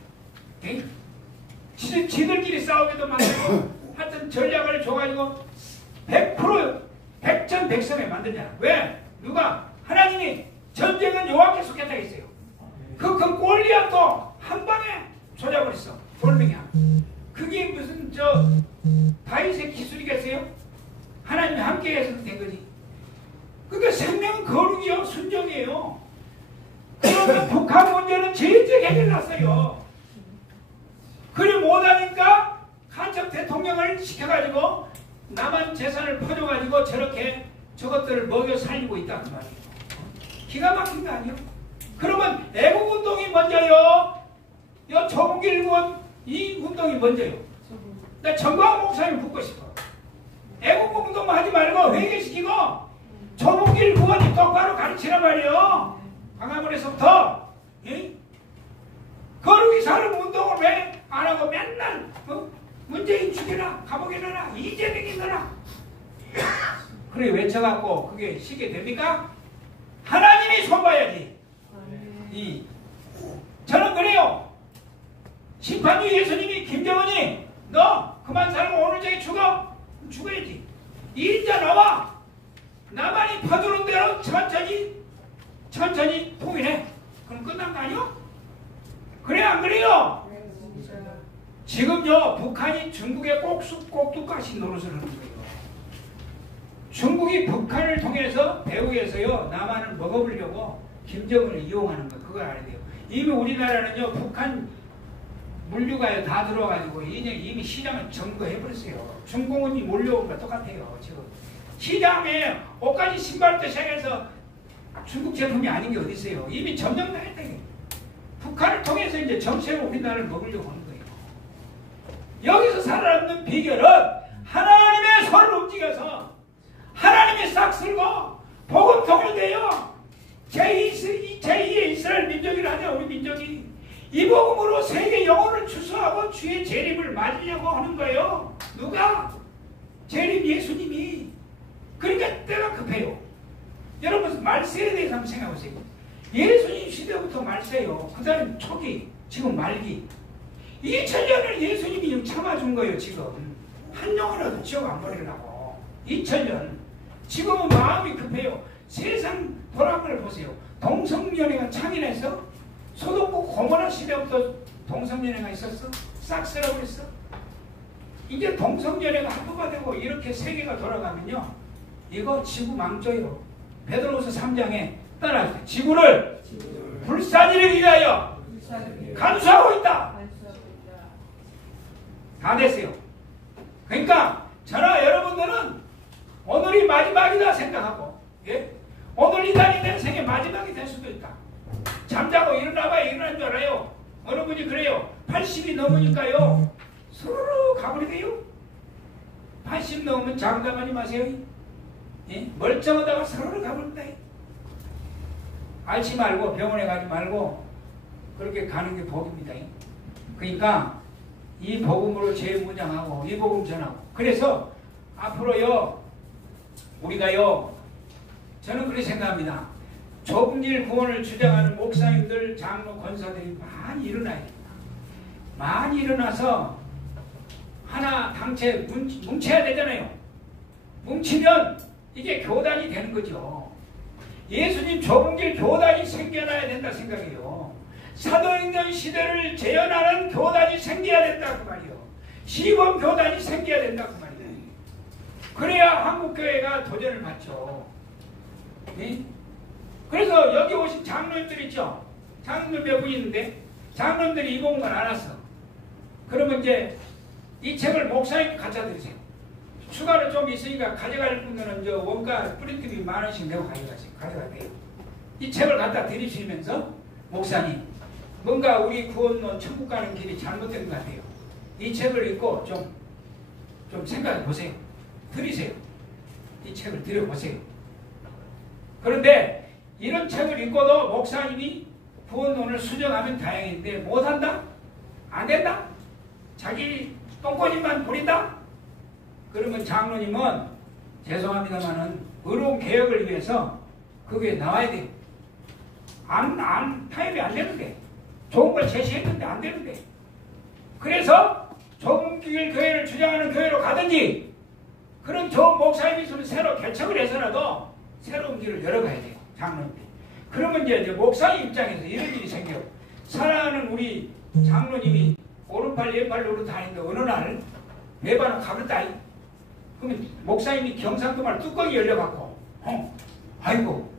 지들끼리 싸우기도 만들고 하여튼 전략을 줘가지고 100% 백전백승에 만들잖아. 왜? 누가? 하나님이 전쟁은 여호와께 속했다 했어요. 그 골리앗도 한 방에 조져버렸어. 돌멩이야. 그게 무슨 다윗의 기술이겠어요? 하나님이 함께 해서 된 거지. 그러니까 생명은 거룩이요 순종이에요. 그러면 북한 문제는 제일제 해결났어요. 그리 못하니까 간첩 대통령을 시켜가지고 남한 재산을 퍼줘가지고 저렇게 저것들을 먹여 살리고 있다 그 말이에요. 기가 막힌 거 아니에요? 그러면 애국운동이 먼저요? 요 조국일군 이 운동이 먼저요? 나 정광 목사님 묻고 싶어. 애국운동 하지 말고 회개시키고 조국일 구원이 똑바로 가르치란 말이에요. 광화문에서부터. 거룩이 사는 운동을 왜 안 하고 맨날 문재인 죽여라 감옥에 넣어라 이재명이 넣어라 그래 외쳐갖고 그게 쉽게 됩니까? 하나님이 손봐야지. 저는 그래요. 심판주 예수님이 김정은이 너 그만 살고 오늘 저기 죽어야지. 이인자 나와. 나만이 퍼주는 대로 천천히 통일해. 그럼 끝난 거 아니요? 그래 안 그래요? 지금요 북한이 중국의 꼭두까시 노릇을 하는 거예요. 중국이 북한을 통해서 배후에서요 남한을 먹어보려고 김정은을 이용하는 거 그걸 알아야 돼요. 이미 우리나라는요 북한 물류가요 다 들어와가지고 이미 시장을 점거해버렸어요. 중공은이 몰려온 거 똑같아요. 지금 시장에 옷까지 신발부터 시작해서 중국 제품이 아닌 게 어디 있어요. 이미 점령 다 했대요. 북한을 통해서 이제 정치로 우리나라를 먹으려고 하는 거예요. 여기서 살아남는 비결은 하나님의 손을 움직여서 하나님이 싹 쓸고 복음 통일돼요. 제2의 이스라엘 민족이라 하죠. 우리 민족이 이 복음으로 세계 영혼을 추수하고 주의 재림을 맞으려고 하는 거예요. 누가? 재림 예수님이. 그러니까 때가 급해요. 여러분 말세에 대해서 한번 생각해보세요. 예수님 시대부터 말세요. 그 다음 초기, 지금 말기. 2000년을 예수님이 참아준 거예요. 지금 한 영혼이라도 지옥 안 버리려고. 2000년. 지금은 마음이 급해요. 세상 돌아보를 보세요. 동성연애가 창인해서 소돔과 고모라 시대부터 동성연애가 있었어? 싹 쓸어버렸어? 이제 동성연애가 합법화되고 이렇게 세계가 돌아가면요 이거 지구 망조요. 베드로후서 3장에 따라 지구를 불사지를 위하여 간수하고 있다. 다 됐어요. 그러니까 저나 여러분들은 오늘이 마지막이다 생각하고, 예? 오늘 이 날이 내 생의 마지막이 될 수도 있다. 잠자고 일어나봐야 일어난 줄 알아요. 어느 분이 그래요. 80이 넘으니까요 서로 가버리대요. 80 넘으면 장담하지 마세요. 예? 멀쩡하다가 서로 가버린다. 앓지 말고 병원에 가지 말고 그렇게 가는 게 복입니다. 그러니까 이 복음으로 재무장하고 이 복음 전하고, 그래서 앞으로요 우리가요, 저는 그렇게 생각합니다. 좁은 길 구원을 주장하는 목사님들, 장로, 권사들이 많이 일어나야 됩니다. 많이 일어나서 하나 당체 뭉쳐야 되잖아요. 뭉치면 이게 교단이 되는 거죠. 예수님 좁은 길 교단이 생겨나야 된다 생각해요. 사도행전 시대를 재현하는 교단이 생겨야 된다 그 말이에요. 시범 교단이 생겨야 된다 그 말이에요. 그래야 한국교회가 도전을 받죠. 네? 그래서 여기 오신 장로님들 있죠. 장로님들 몇 분 있는데 장로님들이 이 복음을 알았어. 그러면 이제 이 책을 목사님께 갖다 드리세요. 추가로 좀 있으니까 가져갈 분들은 저 원가 프린트비 10,000원씩 내고 가져가세요. 이 책을 갖다 드리시면서 목사님 뭔가 우리 구원론 천국 가는 길이 잘못된 것 같아요. 이 책을 읽고 좀 생각해 보세요. 드리세요. 이 책을 드려보세요. 그런데 이런 책을 읽고도 목사님이 구원론을 수정하면 다행인데 못한다? 안 된다? 자기 똥꼬집만 부린다? 그러면 장로님은 죄송합니다만은 의로운 개혁을 위해서 그게 나와야 돼요. 타협이 안 되는데. 좋은 걸 제시했는데 안 되는데. 그래서 좁은 길 교회를 주장하는 교회로 가든지 그런 좋은 목사님이 있으면 새로 개척을 해서라도 새로운 길을 열어가야 돼요. 장로님들. 그러면 이제 목사님 입장에서 이런 일이 생겨요. 사랑하는 우리 장로님이 오른팔 왼팔 노릇 하는데 어느 날 외반을 가버렸다. 그러면 목사님이 경상도말 뚜껑이 열려갖고 아이고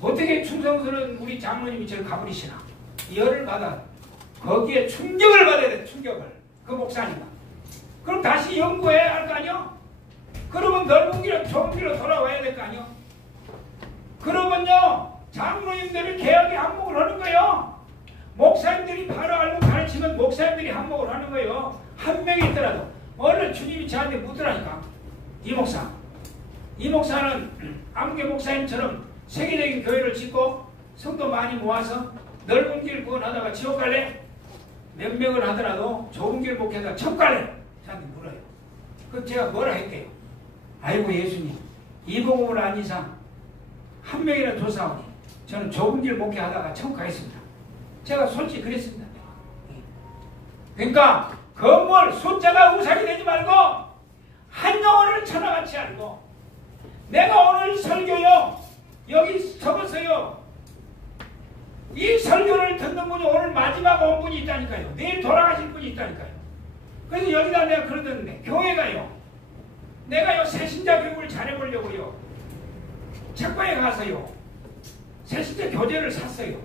어떻게 충성스러운 우리 장로님이 저를 가버리시나. 열을 받아 거기에 충격을 받아야 돼. 충격을. 그 목사님은. 그럼 다시 연구해야 할 거 아니요? 그러면 넓은 길로 좁은 길로 돌아와야 될 거 아니요? 그러면요 장로님들을 개혁에 한몫을 하는 거예요. 목사님들이 바로 알고 가르치면 목사님들이 한몫을 하는 거예요. 한 명이 있더라도. 오늘 주님이 저한테 묻더라니까. 이 목사는 암개 목사님처럼 세계적인 교회를 짓고 성도 많이 모아서 넓은 길 구원하다가 지옥 갈래? 몇 명을 하더라도 좁은 길 목회하다가 천국 갈래? 저한테 물어요. 그럼 제가 뭐라 할게요? 아이고 예수님 이 복음을 안 이상 한 명이나 조사오니 저는 좁은 길 목회하다가 천국 가겠습니다. 제가 솔직히 그랬습니다. 그러니까 건물 숫자가 우상이 되지 말고 한 영혼을 천하같이 알고 내가 오늘 설교요 여기 적었어요. 이 설교를 듣는 분이 오늘 마지막 온 분이 있다니까요. 내일 돌아가실 분이 있다니까요. 그래서 여기다 내가 그러던데 교회가요 내가요 새신자 교육을 잘해보려고요 책방에 가서요 새신자 교재를 샀어요.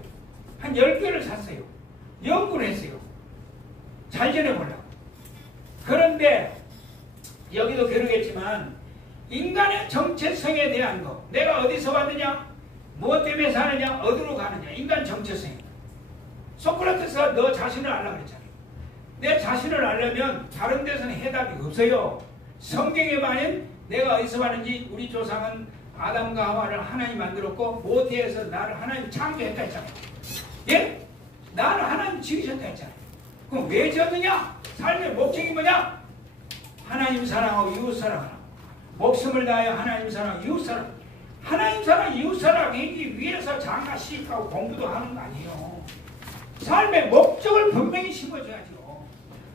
한 10개를 샀어요. 연구를 했어요. 잘 전해보려고. 그런데 여기도 그러겠지만 인간의 정체성에 대한 거 내가 어디서 왔느냐 무엇 때문에 사느냐 어디로 가느냐 인간 정체성. 소크라테스가 너 자신을 알라 그랬잖아요. 내 자신을 알려면 다른 데서는 해답이 없어요. 성경에만은 내가 어디서 왔는지 우리 조상은 아담과 하와를 하나님 만들었고 모태에서 나를 하나님 창조했다 했잖아요. 예? 나를 하나님 지으셨다 했잖아요. 그럼 왜 지었느냐? 삶의 목적이 뭐냐? 하나님 사랑하고 이웃 사랑하라. 목숨을 다하여 하나님 사랑하고 이웃 사랑. 하나님 사랑 이웃 사랑하기 위해서 장가 시집하고 공부도 하는 거 아니에요. 삶의 목적을 분명히 심어줘야죠.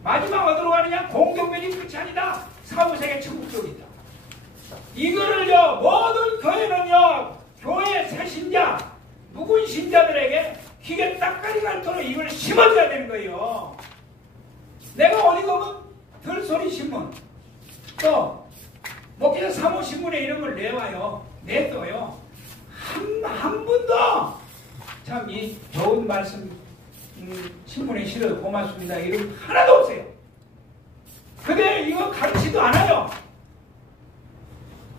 마지막 어디로 가느냐? 공동면이 끝이 아니다. 사후세계 천국 쪽이다. 이거를요 모든 교회는요 교회 새신자 묵은 신자들에게 기계 딱까리 갈도록 이걸 심어줘야 되는 거예요. 내가 어디 가면 들소리 신문 또 목회자 사무신문에 이런 걸 내와요. 내둬요. 한 분도 참 이 좋은 말씀 신문에 실어도 고맙습니다. 이런 거 하나도 없어요. 근데 이거 가르치도 않아요.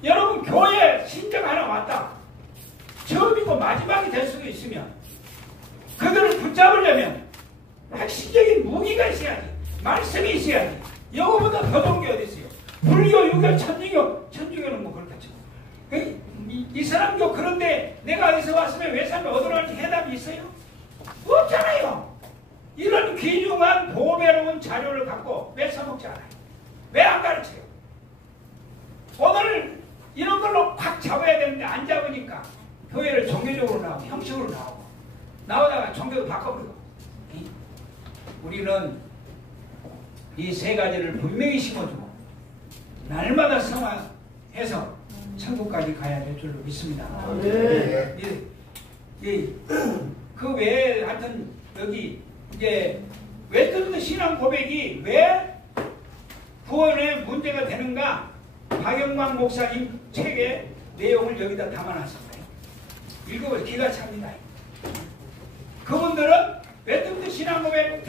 여러분 교회 신정 하나 왔다. 처음이고 마지막이 될 수도 있으면 그들을 붙잡으려면 핵심적인 무기가 있어야지. 말씀이 있어야지. 이거보다 더 좋은 게 어디 있어요. 불교, 유교, 천주교. 천주교는 뭐 그렇다 치고. 이슬람교 그런데 내가 어디서 왔으면 외삼을 얻으라는 해답이 있어요? 없잖아요. 이런 귀중한 보배로운 자료를 갖고 왜 써먹지 않아요? 왜 안 가르쳐요? 오늘 이런 걸로 확 잡아야 되는데 안 잡으니까 교회를 종교적으로 나오고 형식으로 나오고 나오다가 종교도 바꿔버리고. 우리는 이 세 가지를 분명히 심어주고 날마다 성화해서 천국까지 가야 될 줄로 믿습니다. 네. 그 외에 하여튼 여기 이제 웨스턴 신앙 고백이 왜 구원에 문제가 되는가 박영광 목사님 책의 내용을 여기다 담아놨습니다. 읽어보세요. 기가 찹니다. 그분들은 웨스턴 신앙 고백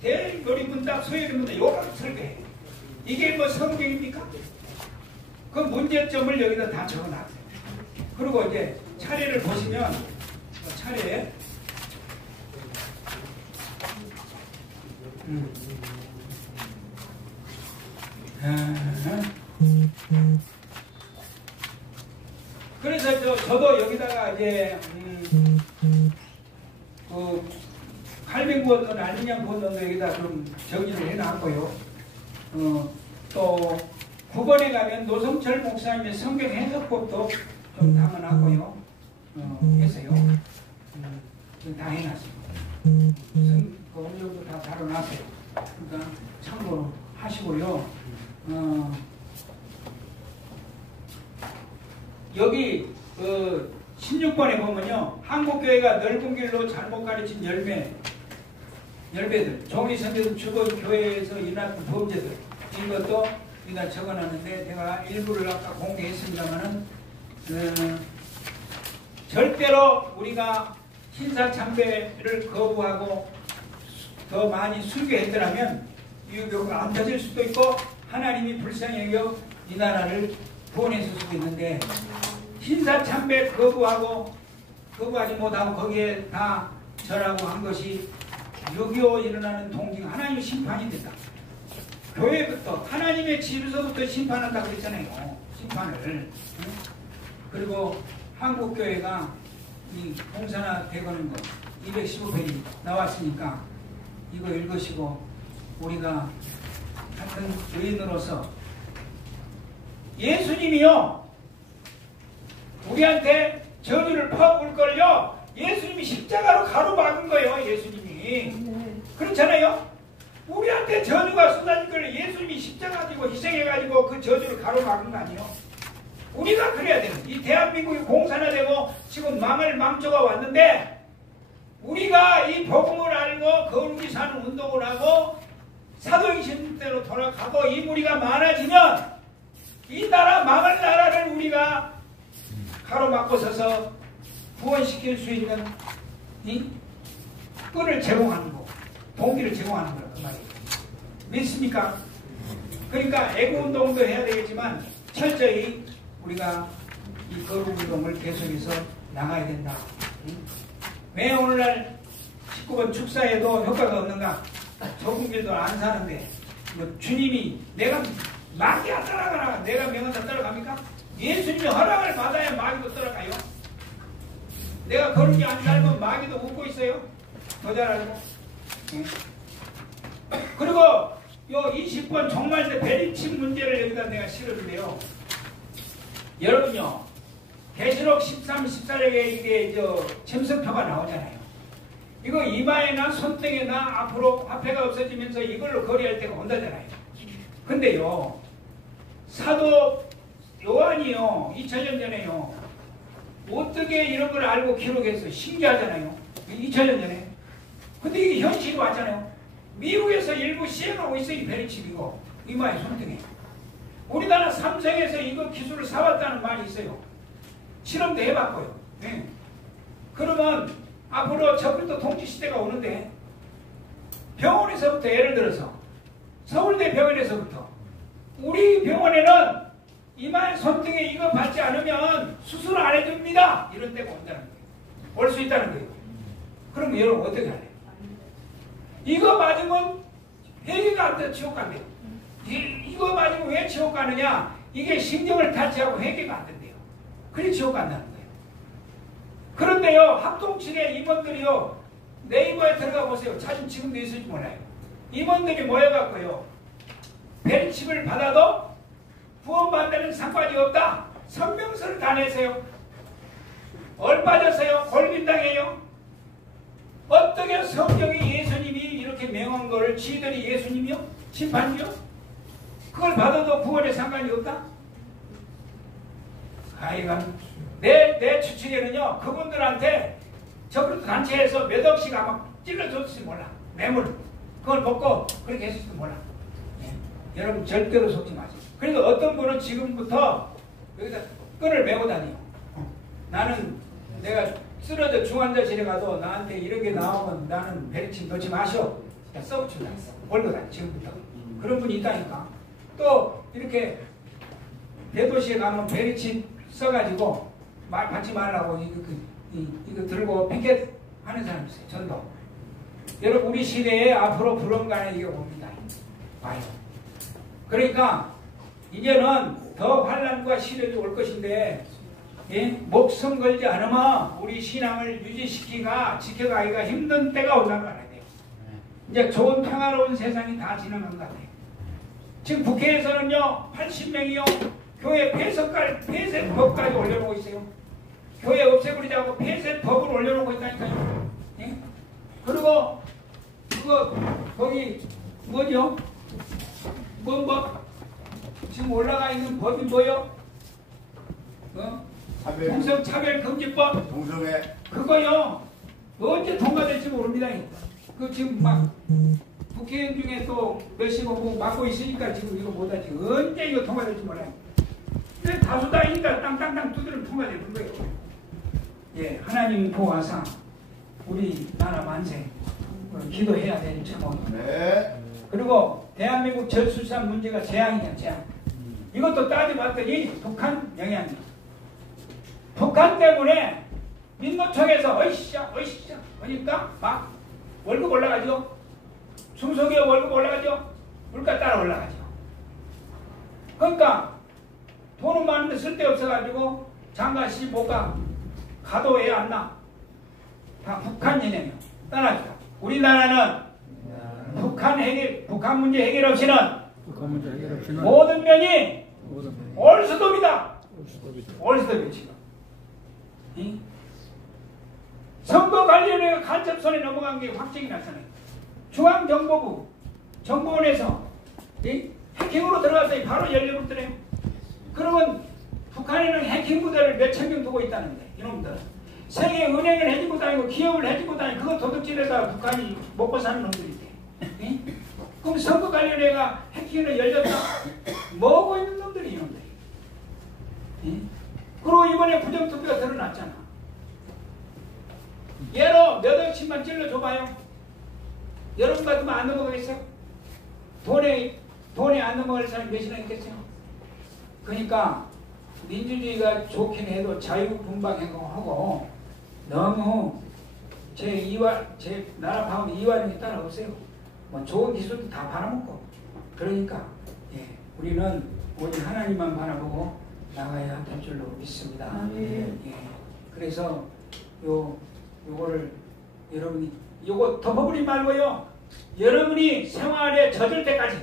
대소리문답 소요리문답 요거를 설계해요. 이게 뭐 성경입니까? 그 문제점을 여기다 다 적어놨어요. 그리고 이제 차례를 보시면 차례 그래서 저도 여기다가 이제 그 칼빈 구원론, 알미니안 구원론도 여기다 좀 정리를 해놨고요. 또 9번에 가면 노성철 목사님의 성경 해석법도 좀 담아놨고요. 했어요. 다 해놨습니다. 그 음료도 다 다뤄놨어요. 그러니까 참고로 하시고요. 여기 16번에 보면요. 한국교회가 넓은 길로 잘못 가르친 열배들, 종리 선교도 주거 교회에서 일어났던 범죄들 이것도 우리가 적어놨는데 제가 일부를 아까 공개했습니다만은 절대로 우리가 신사참배를 거부하고 더 많이 순교했더라면 유교가 안 터질 수도 있고 하나님이 불쌍히 여겨 이 나라를 구원했을 수도 있는데 신사참배 거부하지 못하고 거기에 다 절하고 한 것이 6.25 일어나는 동기가 하나님의 심판이 됐다. 교회부터 하나님의 집에서부터 심판한다 그랬잖아요. 심판을. 그리고 한국교회가 이 공산화 되고는 것 215편이 나왔으니까 이거 읽으시고 우리가 같은 의인으로서 예수님이요 우리한테 저주를 퍼부을걸요. 예수님이 십자가로 가로막은 거예요. 예수님이. 그렇잖아요. 우리한테 저주가 쏟아질 걸 예수님이 십자가 가지고 희생해가지고 그 저주를 가로막은 거 아니에요. 우리가 그래야 돼요. 이 대한민국이 공산화되고 지금 망조가 왔는데 우리가 이 복음을 알고 거룩히 사는 운동을 하고 사도행신대로 돌아가고 이 무리가 많아지면 이 나라 망할 나라를 우리가 가로막고 서서 구원시킬 수 있는 이 끈을 제공하는 거, 동기를 제공하는 거라 그 말이에요. 믿습니까? 그러니까 애국운동도 해야 되겠지만 철저히 우리가 이 거룩운동을 계속해서 나가야 된다. 왜 오늘날 19번 축사에도 효과가 없는가? 좁은 길도 안 사는데 뭐 주님이 내가 마귀가 따라가라 내가 명한다 따라갑니까? 예수님이 허락을 받아야 마귀도 따라가요. 내가 거룩히 안 살면 마귀도 웃고 있어요. 더 잘 알고. 그리고 요 20번 종말세 배리침 문제를 여기다 내가 실어주래요. 여러분요 계시록 13, 14절에 이게 첨성표가 나오잖아요. 이거 이마에나 손등에나 앞으로 화폐가 없어지면서 이걸로 거래할 때가 온다잖아요. 근데요 사도 요한이요 2000년 전에요 어떻게 이런 걸 알고 기록해서 신기하잖아요. 2000년 전에. 근데 이게 현실이 왔잖아요. 미국에서 일부 시행하고 있어요. 이 베리칩이고 이마에 손등에. 우리나라 삼성에서 이거 기술을 사왔다는 말이 있어요. 실험도 해봤고요. 네. 그러면 앞으로 저부터 통치시대가 오는데 병원에서부터 예를 들어서 서울대 병원에서부터 우리 병원에는 이마에 손등에 이거 받지 않으면 수술 안 해줍니다. 이런 때가 온다는 거예요. 올 수 있다는 거예요. 그럼 여러분 어떻게 할래요? 이거 맞으면 회개가 안 돼요. 지옥 간대요. 이거 맞으면 왜 지옥 가느냐? 이게 신경을 타치하고 회개가 안 된대요. 그래 지옥 간다는 거예요. 그런데요, 합동치료 임원들이요, 네이버에 들어가 보세요. 사진 지금도 있을지 몰라요. 임원들이 모여갖고요, 벨칩을 받아도 구원받는 상관이 없다. 성명서를 다 내세요. 얼빠졌어요. 골빈당해요. 어떻게 성경이 예수님이 이렇게 명한 거를 지들이 예수님이요? 심판이요? 그걸 받아도 구원에 상관이 없다? 하여간 내 추측에는요, 그분들한테 저그룹 단체에서 몇 억씩 아마 찔러줬을지 몰라. 매물. 그걸 먹고 그렇게 했을지도 몰라. 예. 여러분 절대로 속지 마세요. 그래도 어떤 분은 지금부터 여기다 끈을 메고 다녀요. 나는 내가 쓰러져 중환자실에 가도 나한테 이런 게 나오면 나는 베리칩 넣지 마시오. 써붙인다. 몰고 다녀 지금부터. 그런 분이 있다니까. 또 이렇게 대도시에 가면 베리칩 써가지고 말 받지 말라고 이거 들고 피켓 하는 사람 있어요. 전도. 여러분 우리 시대에 앞으로 불언간에 이게 옵니다. 봐요. 그러니까 이제는 더 환란과 시련이 올 것인데, 예? 목숨 걸지 않으면 우리 신앙을 유지시키기가 지켜가기가 힘든 때가 온다는 거 알아야 돼요. 이제 좋은 평화로운 세상이 다 지나간 것 같아요. 지금 국회에서는요 80명이요 교회 폐쇄법까지 올려놓고 있어요. 교회 없애버리자고 폐쇄법을 올려놓고 있다니까요. 예? 그리고 그거 거기 뭐죠? 뭔 법? 지금 올라가 있는 법이 뭐요? 동성차별금지법? 동성애. 그거요 언제 통과될지 모릅니다. 그 지금 막 국회의원 중에 또 몇십 억 맡고 있으니까 지금 이거 못하지. 언제 이거 통과될지 몰라요. 근데 다수당이니까 땅땅땅 두드리면 통과되는 거예요. 예, 하나님 보아사 우리 나라 만세 기도해야 되는 제목입니다. 네. 그리고 대한민국 저출산 문제가 재앙이냐 재앙. 이것도 따져봤더니 북한 영향이야. 북한 때문에 민노총에서 어이씨야 하니까 막 월급 올라가죠. 중소기업 월급 올라가죠. 물가 따라 올라가죠. 그러니까 돈은 많은데 쓸데없어가지고 장가시 못가 가도 왜 안 나? 다 북한 얘네요. 떠나죠. 우리나라는 북한 문제 해결 없이는 모든 면이 올수도입니다. 올수도입니다. 지금. 선거관리위원회가 간첩선에 넘어간 게 확정이 났잖아요. 중앙정보부 정보원에서 해킹으로 들어갔더니 바로 열려버렸더래요. 그러면 북한에는 해킹 부대를 몇천 명 두고 있다는데 이놈들 세계 은행을 해주고 다니고 기업을 해주고 다니고 그거 도둑질에다 북한이 먹고 사는 놈들인데 그럼 선거관리위원회가 해킹을 열렸다? 뭐하고 있는 놈들이 이놈들이. 그리고 이번에 부정투표가 드러났잖아. 얘로 몇 억씩만 찔러줘봐요. 여러분 같으면 안 넘어가겠어요? 돈에 안 넘어갈 사람이 몇이나 있겠어요? 그러니까 민주주의가 좋긴 해도 자유분방하고 너무 제 나라 방언 이완이 따라오세요. 뭐 좋은 기술도 다 팔아먹고. 그러니까 예, 우리는 오직 하나님만 바라보고 나가야 될 줄로 믿습니다. 예, 그래서 요거를 여러분이 요거 덮어버리지 말고요. 여러분이 생활에 젖을 때까지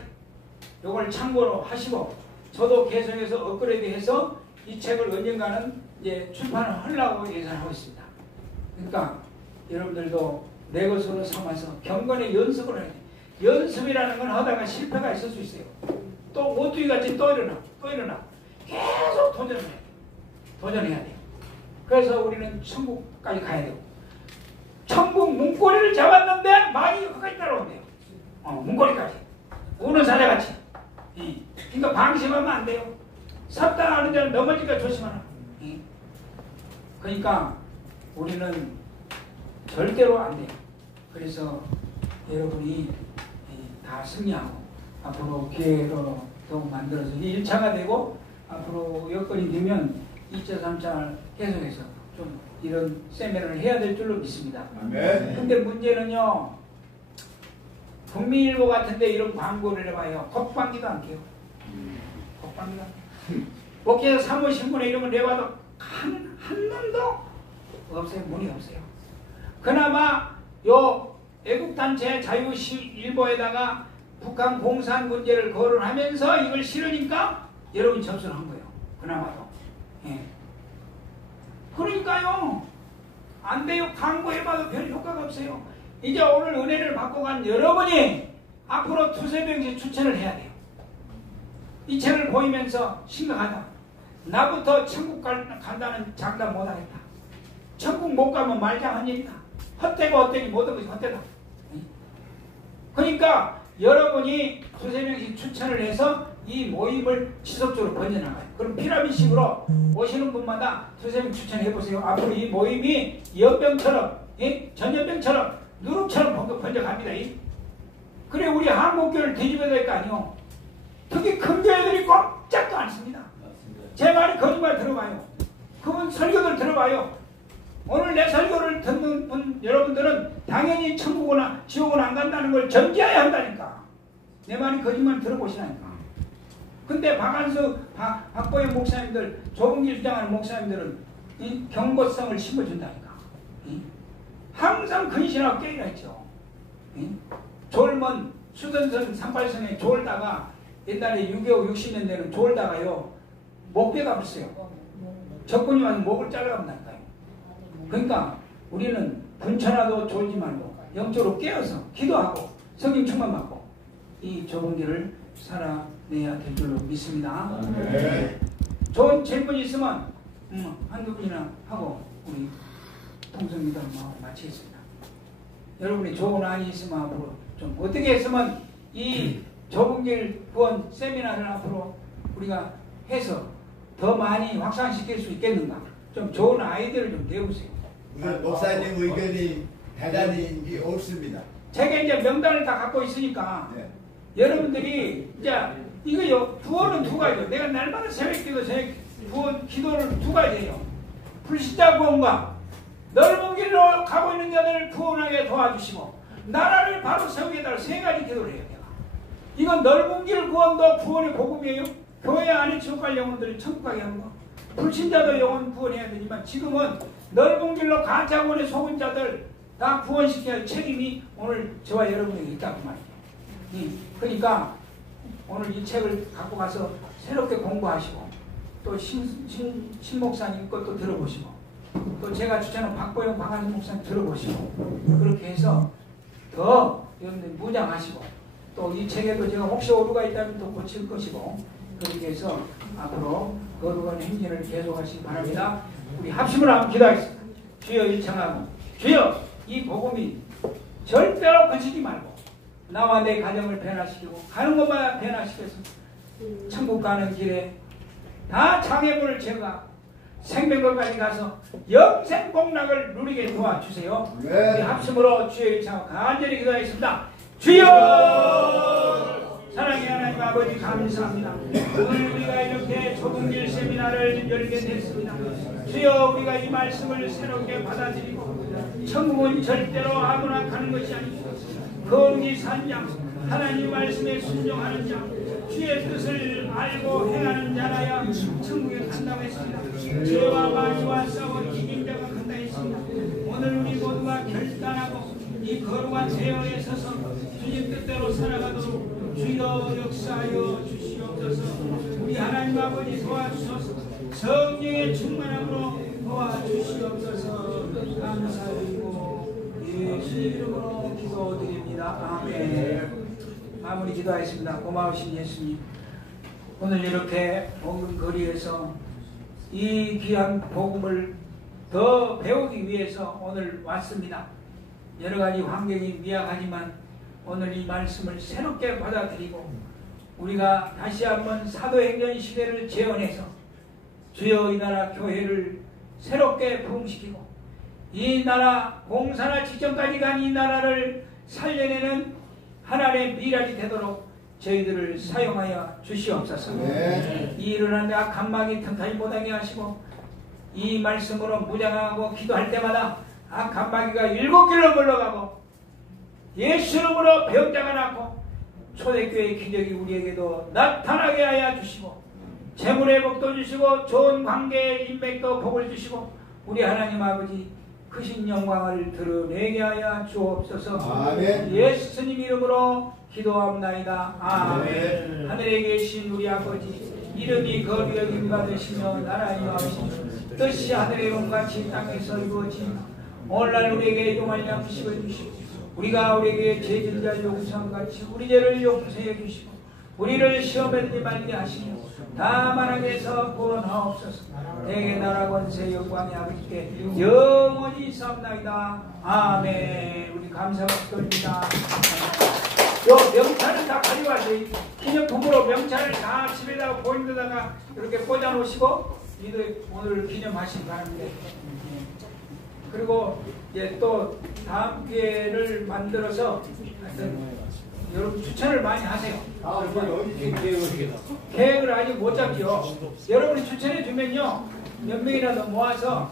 요걸 참고로 하시고 저도 개성해서 업그레이드해서 이 책을 언젠가는 이제 출판을 하려고 예상하고 있습니다. 그러니까 여러분들도 내 것으로 삼아서 경건의 연습을 해야 돼요. 연습이라는 건 하다가 실패가 있을 수 있어요. 또 오뚜기같이 또 일어나 계속 도전해야 돼요. 그래서 우리는 천국까지 가야 돼요. 천국 문고리를 잡았는데 많이 여기까지 따라온대요. 문고리까지 우는 사자같이 그러니까 방심하면 안 돼요. 섰다 하는 데는 넘어지니까 조심하라. 그러니까 우리는 절대로 안 돼요. 그래서 여러분이 다 승리하고 앞으로 기회로 더욱 만들어서 1차가 되고 앞으로 여건이 되면 2차, 3차 계속해서 좀 이런 세미나를 해야 될 줄로 믿습니다. 근데 문제는요, 국민일보 같은데 이런 광고를 해봐요. 곱방기도 안 껴요. 곱방기도 안 껴요. 목회자 사무신문에 이런 걸 내봐도 한 놈도 없어요. 문이 없어요. 그나마 요 애국단체 자유일보에다가 북한 공산 문제를 거론하면서 이걸 실으니까 여러분이 접수를 한 거예요. 그나마도. 예. 그러니까요, 안 돼요. 광고해봐도 별 효과가 없어요. 이제 오늘 은혜를 받고 간 여러분이 앞으로 두세 명씩 추천을 해야 돼요. 이 책을 보이면서 심각하다. 나부터 천국 간다는 장담 못하겠다. 천국 못 가면 말장한 일이다. 헛되고 헛되니 모든 것이 헛되다. 그러니까 여러분이 두세 명씩 추천을 해서 이 모임을 지속적으로 번져나가요. 그럼 피라미드식으로 오시는 분마다 두세 명 추천해보세요. 앞으로 이 모임이 연병처럼, 전염병처럼, 누룩처럼 번져갑니다. 그래 우리 한국교회를 뒤집어야 될 거 아니요. 특히 큰 교회들이 꼼짝도 않습니다. 제 말이 거짓말 들어봐요. 그분 설교들 들어봐요. 오늘 내 설교를 듣는 분 여러분들은 당연히 천국이나 지옥은 안 간다는 걸 전제해야 한다니까. 내 말이 거짓말 들어보시라니까. 근데 박보영 목사님들, 좁은 길 주장하는 목사님들은 이 경고성을 심어준다니까. 항상 근신하고 깨어있라 했죠. 졸면 수전선 38선에 졸다가 옛날에 6.25, 60년대는 졸다가요 목뼈가 없어요. 적군이 와서 목을 잘라간다니까요. 그러니까 우리는 분천하도 졸지 말고 영적으로 깨어서 기도하고 성령 충만 받고 이 좁은 길을 살아내야 될 줄로 믿습니다. 네. 좋은 질문이 있으면 한두 분이나 하고 우리 통성기도 마치겠습니다. 여러분이 좋은 안이 있으면 앞으로 좀 어떻게 했으면 이 좁은 길 구원 세미나를 앞으로 우리가 해서 더 많이 확산시킬 수 있겠는가? 좀 좋은 아이디어를 좀 내보세요. 우선 목사님 의견이 대단히 없습니다. 제가 이제 명단을 다 갖고 있으니까 네. 여러분들이 이제 이거요 구원은 두 가지요. 내가 날마다 새벽기도 구원 기도를 두 가지예요. 불신자 구원과 넓은 길로 가고 있는 자들을 구원하게 도와주시고 나라를 바로 세우게 해달라 세 가지 기도를 해요. 내가. 이건 넓은 길 구원도 구원의 복음이에요. 교회 안에 지옥 갈 영혼들이 천국 가게 하는 거. 불신자도 영혼 구원해야 되지만 지금은 넓은 길로 가짜 구원에 속은 자들 다 구원시켜야 할 책임이 오늘 저와 여러분에게 있다고 말이에요. 그러니까 오늘 이 책을 갖고 가서 새롭게 공부하시고 또 신 목사님 것도 들어보시고 또 제가 추천한 박보영 박한희 목사님 들어보시고 그렇게 해서 더 여러분들 무장하시고 또 이 책에도 제가 혹시 오류가 있다면 또 고칠 것이고 그렇게 해서 앞으로 거룩한 행진을 계속하시기 바랍니다. 우리 합심을 한번 기도하겠습니다. 주여 일청하고 주여 이 복음이 절대로 그치지 말고 나와 내 가정을 변화시키고 가는 것마다 변화시켜서 천국 가는 길에 다 장애물을 제거하고 생명을까지 가서 영생 복락을 누리게 도와주세요. 네. 우리 합심으로 주의 일청하고 간절히 기도하겠습니다. 주여 사랑의 하나님 아버지 감사합니다. 오늘 우리가 이렇게 좁은 길 세미나를 열게 됐습니다. 주여 우리가 이 말씀을 새롭게 받아들이고 천국은 절대로 아무나 가는 것이 아니고 거룩이 산 자, 하나님 말씀에 순종하는 자, 주의 뜻을 알고 행하는 자라야 천국에 간다고 했습니다. 죄와 마귀와 싸워 이긴 자가 간다 했습니다. 오늘 우리 모두가 결단하고 이 거룩한 대열에 서서 주님 뜻대로 살아가도록 주여 역사하여 주시옵소서. 우리 하나님 아버지 도와주소서. 성령의 충만함으로 도와주시옵소서. 감사드리고 예수 이름으로 기도드립니다. 아멘. 마무리 기도하겠습니다. 고마우신 예수님, 오늘 이렇게 복음 거리에서 이 귀한 복음을 더 배우기 위해서 오늘 왔습니다. 여러 가지 환경이 미약하지만 오늘 이 말씀을 새롭게 받아들이고 우리가 다시 한번 사도행전 시대를 재현해서 주여 이 나라 교회를 새롭게 부흥시키고 이 나라 공산화 직전까지 간 이 나라를 살려내는 하나님의 미랄이 되도록 저희들을 사용하여 주시옵소서. 이 일어난 악한 마귀 틈타지 못하게 하시고 이 말씀으로 무장하고 기도할 때마다 악한 마귀가 7길로 물러가고 예수 이름으로 병자가 낫고 초대교회의 기적이 우리에게도 나타나게 하여 주시고 재물의 복도 주시고 좋은 관계의 인맥도 복을 주시고 우리 하나님 아버지 크신 영광을 드러내게 하여 주옵소서. 아멘. 예수님 이름으로 기도합나이다. 아멘. 아멘. 하늘에 계신 우리 아버지 이름이 거룩히 여김 받으시며 나라의 왕이시며 뜻이 하늘의 영같이 땅에서 이루어지며 오늘날 우리에게 용할 양식을 주시고 우리가 우리에게 죄진 자 용서함같이 우리 죄를 용서해 주시고 우리를 시험에 들지 말게 하시며 다만 악에서 구원하옵소서. 내게 나라 권세 영광이 아버지께 영원히 있사옵나이다. 아멘. 우리 감사 박수 돌립니다. 요 명찰을 다 가져와서 기념품으로 명찰을 다 집에다가 보인데다가 이렇게 꽂아 놓으시고 오늘 기념하시기 바랍니다. 그리고 이제 또 다음 기회를 만들어서 여러분 추천을 많이 하세요. 계획을 아직 못 잡죠. 여러분이 추천해 주면요 몇 명이라도 모아서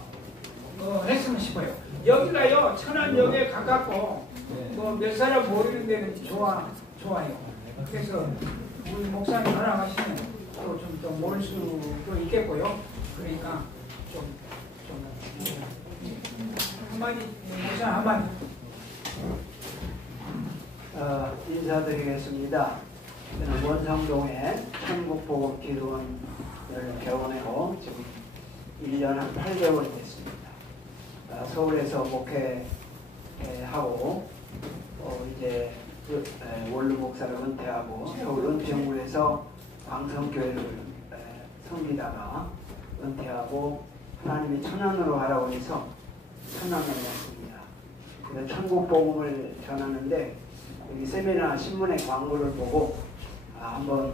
했으면 싶어요. 여기가요 천안역에 가깝고 뭐 몇 사람 모이는 데는 좋아요. 그래서 우리 목사님 허락하시면 또 좀 더 모일 수도 있겠고요. 그러니까 좀 한마디 목사 한마디. 인사드리겠습니다. 저는 원상동에 천국복음기도원을 개원하고 지금 1년 한 8개월 됐습니다. 서울에서 목회하고 이제 원로 목사를 은퇴하고 서울 은평구에서 광성교회를 섬기다가 은퇴하고 하나님이 천안으로 가라고 해서 천안으로 왔습니다. 그래서 천국복음을 전하는데 여기 세미나 신문의 광고를 보고 한번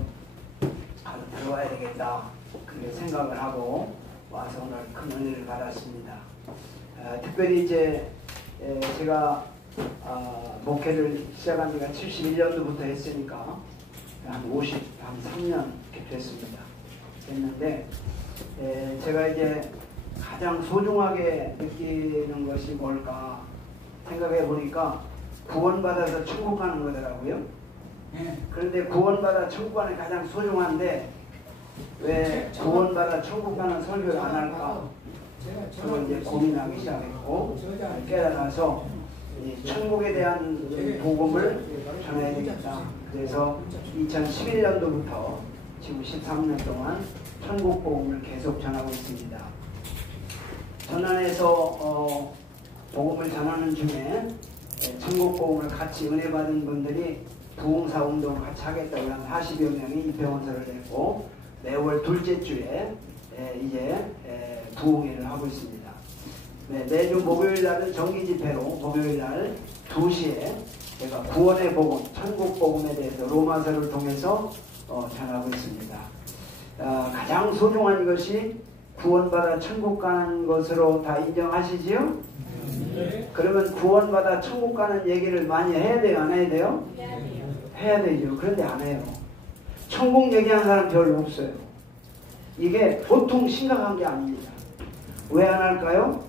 들어와야 되겠다 그렇게 생각을 하고 와서 오늘 큰 은혜를 받았습니다. 특별히 이제 제가 목회를 시작한 지가 71년도부터 했으니까 한 3년 이렇게 됐는데 제가 이제 가장 소중하게 느끼는 것이 뭘까 생각해 보니까 구원받아서 천국 가는 거더라고요. 그런데 구원받아 천국 가는 게 가장 소중한데 왜 구원받아 천국 가는 설교를 안 할까? 저는 이제 고민하기 시작했고 깨달아서 이 천국에 대한 복음을 전해야 되겠다. 그래서 2011년도부터 지금 13년 동안 천국 복음을 계속 전하고 있습니다. 전안에서 복음을 전하는 중에 천국 복음을 같이 은혜 받은 분들이 부흥사 운동을 같이 하겠다고 한 40여 명이 입회원서를 냈고 매월 둘째 주에 이제 부흥회를 하고 있습니다. 매주 목요일 날은 정기 집회로 목요일 날 2시에 제가 구원의 복음, 천국 복음에 대해서 로마서를 통해서 전하고 있습니다. 가장 소중한 것이 구원받아 천국 가는 것으로 다 인정하시지요? 그러면 구원받아 천국 가는 얘기를 많이 해야 돼요? 안 해야 돼요? 해야 되죠. 그런데 안 해요. 천국 얘기하는 사람 별로 없어요. 이게 보통 심각한 게 아닙니다. 왜 안 할까요?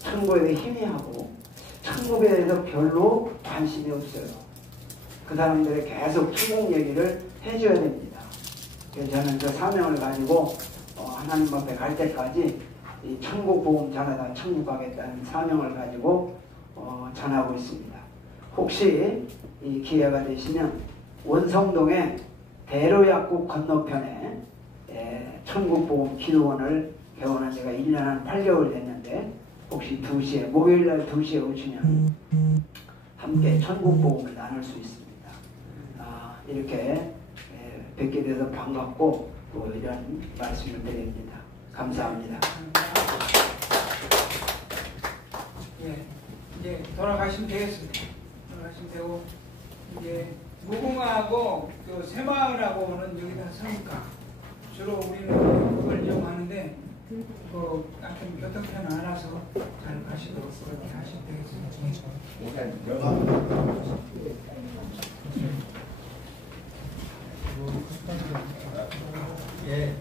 천국에 대해 희미하고 천국에 대해서 별로 관심이 없어요. 그 사람들이 계속 천국 얘기를 해줘야 됩니다. 그래서 저는 그 사명을 가지고 하나님 앞에 갈 때까지 이 천국 복음 전하다 천국 가겠다는 사명을 가지고 전하고 있습니다. 혹시 이 기회가 되시면 원성동에 대로약국 건너편에 천국 복음 기도원을 개원한 지가 1년 한 8개월 됐는데 혹시 2시에 목요일날 2시에 오시면 함께 천국 복음을 나눌 수 있습니다. 이렇게 뵙게 돼서 반갑고 또 이런 말씀을 드립니다. 감사합니다. 이제 돌아가시면 되겠습니다. 돌아가시면 되고 이제 무궁화하고 그 새마을하고는 여기다 섭니까? 주로 우리는 그걸 이용하는데 그 하여튼 교통편 알아서 잘 가시도록 그렇게 하시면 되겠습니다. 예.